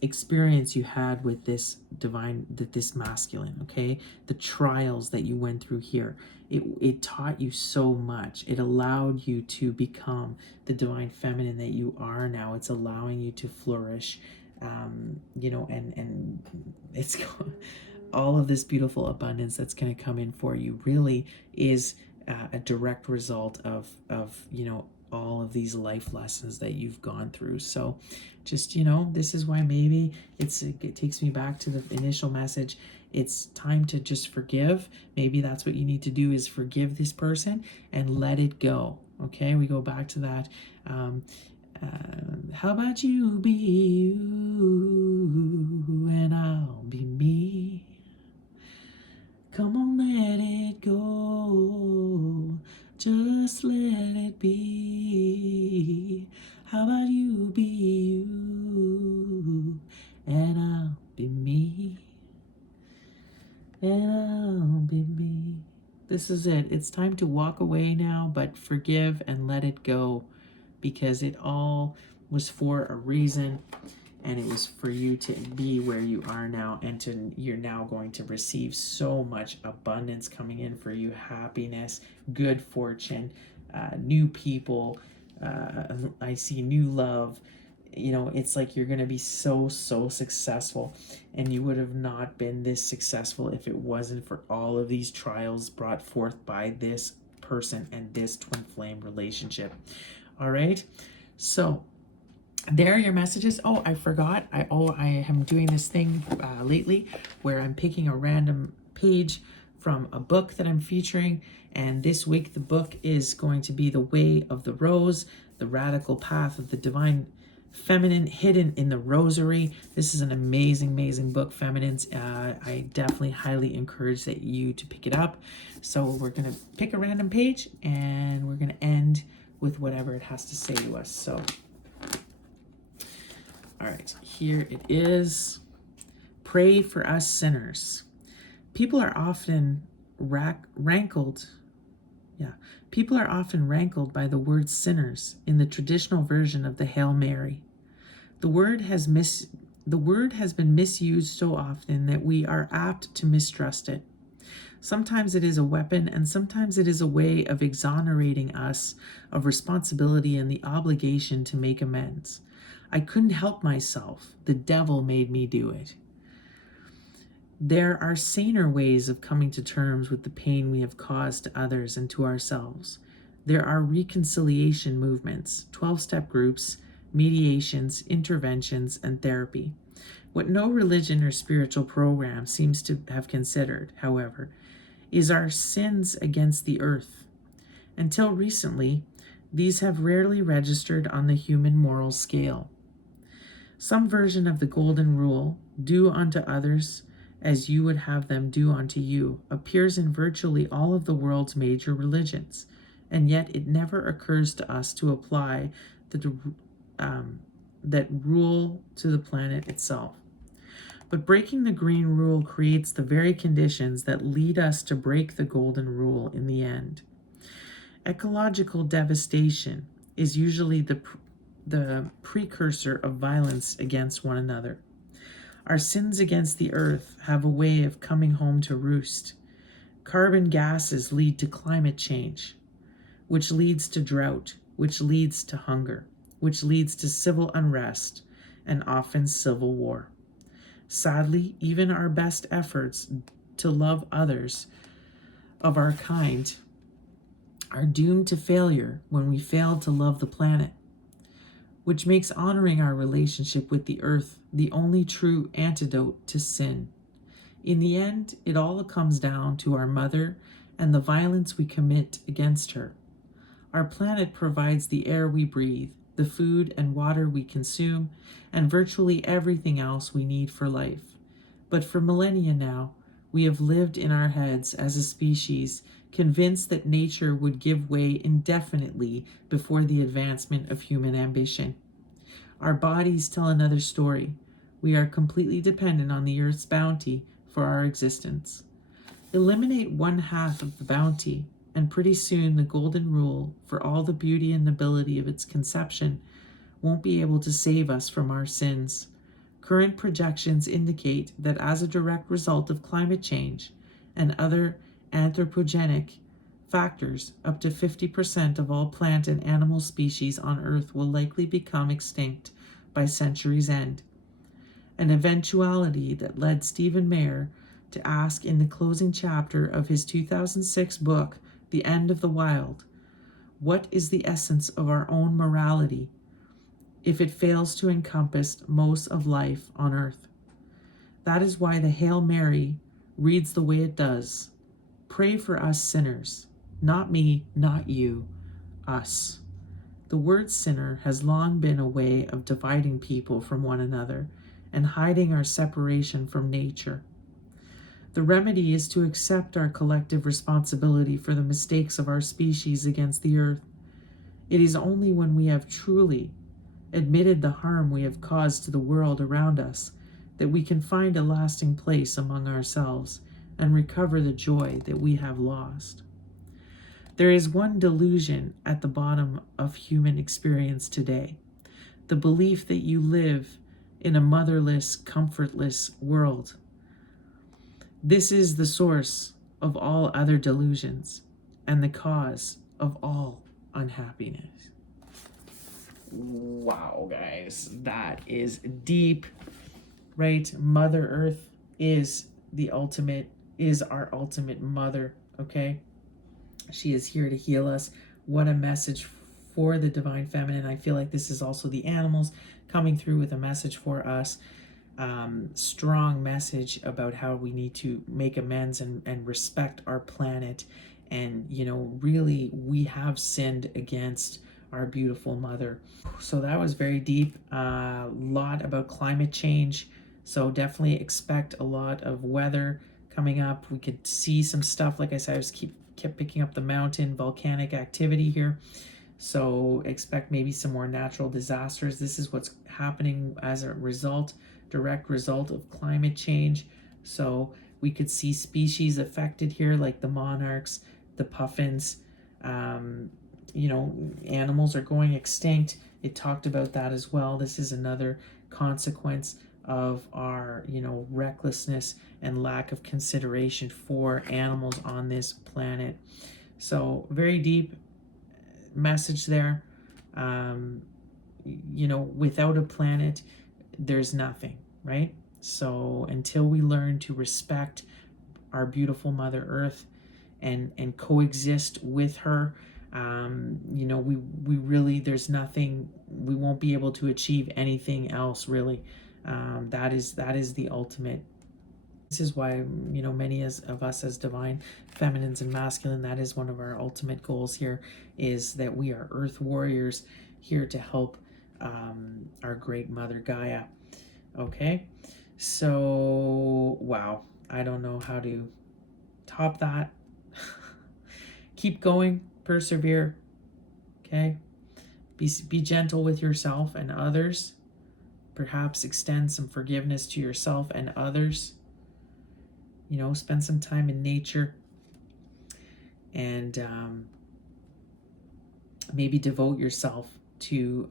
experience you had with this divine, this masculine, okay? The trials that you went through here, it taught you so much. It allowed you to become the divine feminine that you are now. It's allowing you to flourish, you know, and it's all of this beautiful abundance that's going to come in for you really is a direct result of you know, all of these life lessons that you've gone through. So just, you know, this is why maybe it takes me back to the initial message. It's time to just forgive. Maybe that's what you need to do, is forgive this person and let it go. Okay, we go back to that. How about you be you and I'll be me? Come on, let it go. Just let it be. How about you be you and I'll be me? And I'll be me. This is it. It's time to walk away now, but forgive and let it go, because it all was for a reason, and it was for you to be where you are now, and you're now going to receive so much abundance coming in for you, happiness, good fortune, new people. I see new love. You know, it's like you're going to be so successful, and you would have not been this successful if it wasn't for all of these trials brought forth by this person and this twin flame relationship. All right, so there are your messages. Oh, I forgot. I am doing this thing lately where I'm picking a random page from a book that I'm featuring, and this week the book is going to be The Way of the Rose, The Radical Path of the Divine Feminine Hidden in the Rosary. This is an amazing book, feminines. I definitely highly encourage that you to pick it up. So we're going to pick a random page, and we're going to end with whatever it has to say to us. So all right, here it is. Pray for us sinners. People are often rankled by the word sinners in the traditional version of the Hail Mary. The word has been misused so often that we are apt to mistrust it. Sometimes it is a weapon, and sometimes it is a way of exonerating us of responsibility and the obligation to make amends. I couldn't help myself. The devil made me do it. There are saner ways of coming to terms with the pain we have caused to others and to ourselves. There are reconciliation movements, 12-step groups, mediations, interventions, and therapy. What no religion or spiritual program seems to have considered, however, is our sins against the earth. Until recently, these have rarely registered on the human moral scale. Some version of the golden rule, do unto others as you would have them do unto you, appears in virtually all of the world's major religions, and yet it never occurs to us to apply that rule to the planet itself. But breaking the green rule creates the very conditions that lead us to break the golden rule in the end. Ecological devastation is usually the precursor of violence against one another. Our sins against the earth have a way of coming home to roost. Carbon gases lead to climate change, which leads to drought, which leads to hunger, which leads to civil unrest, and often civil war. Sadly, even our best efforts to love others of our kind are doomed to failure when we fail to love the planet, which makes honoring our relationship with the earth the only true antidote to sin. In the end, it all comes down to our mother and the violence we commit against her. Our planet provides the air we breathe, the food and water we consume, and virtually everything else we need for life. But for millennia now, we have lived in our heads as a species, convinced that nature would give way indefinitely before the advancement of human ambition. Our bodies tell another story. We are completely dependent on the earth's bounty for our existence. Eliminate one half of the bounty, and pretty soon the golden rule, for all the beauty and nobility of its conception, won't be able to save us from our sins. Current projections indicate that as a direct result of climate change and other anthropogenic factors, up to 50% of all plant and animal species on Earth will likely become extinct by century's end. An eventuality that led Stephen Meyer to ask in the closing chapter of his 2006 book, The End of the Wild, what is the essence of our own morality if it fails to encompass most of life on earth? That is why the Hail Mary reads the way it does. Pray for us sinners. Not me, not you, us. The word sinner has long been a way of dividing people from one another and hiding our separation from nature. The remedy is to accept our collective responsibility for the mistakes of our species against the earth. It is only when we have truly admitted the harm we have caused to the world around us that we can find a lasting place among ourselves and recover the joy that we have lost. There is one delusion at the bottom of human experience today: the belief that you live in a motherless, comfortless world. This is the source of all other delusions and the cause of all unhappiness. Wow, guys, that is deep, right? Mother Earth is our ultimate mother, okay? She is here to heal us. What a message for the divine feminine. I feel like this is also the animals coming through with a message for us. Strong message about how we need to make amends and respect our planet. And, really, we have sinned against our beautiful mother. So that was very deep. A lot about climate change. So definitely expect a lot of weather coming up. We could see some stuff. Like I said, I kept picking up the mountain volcanic activity here. So expect maybe some more natural disasters. This is what's happening as a direct result of climate change. So we could see species affected here, like the monarchs, the puffins. Animals are going extinct. It talked about that as well. This is another consequence of our, recklessness and lack of consideration for animals on this planet. So very deep message there. Without a planet, there's nothing, right? So until we learn to respect our beautiful Mother Earth and coexist with her, we really, there's nothing, we won't be able to achieve anything else, really. That is the ultimate. This is why, many of us as divine feminines and masculine, that is one of our ultimate goals here, is that we are earth warriors here to help our great mother Gaia. Okay, so wow, I don't know how to top that. Keep going, persevere. Okay, Be gentle with yourself and others. Perhaps extend some forgiveness to yourself and others. You know, spend some time in nature, and maybe devote yourself to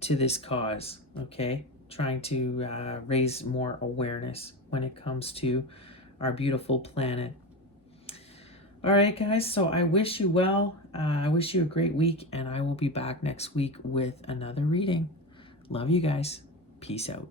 this cause. Okay, trying to raise more awareness when it comes to our beautiful planet. All right, guys, so I wish you well. I wish you a great week, and I will be back next week with another reading. Love you guys. Peace out.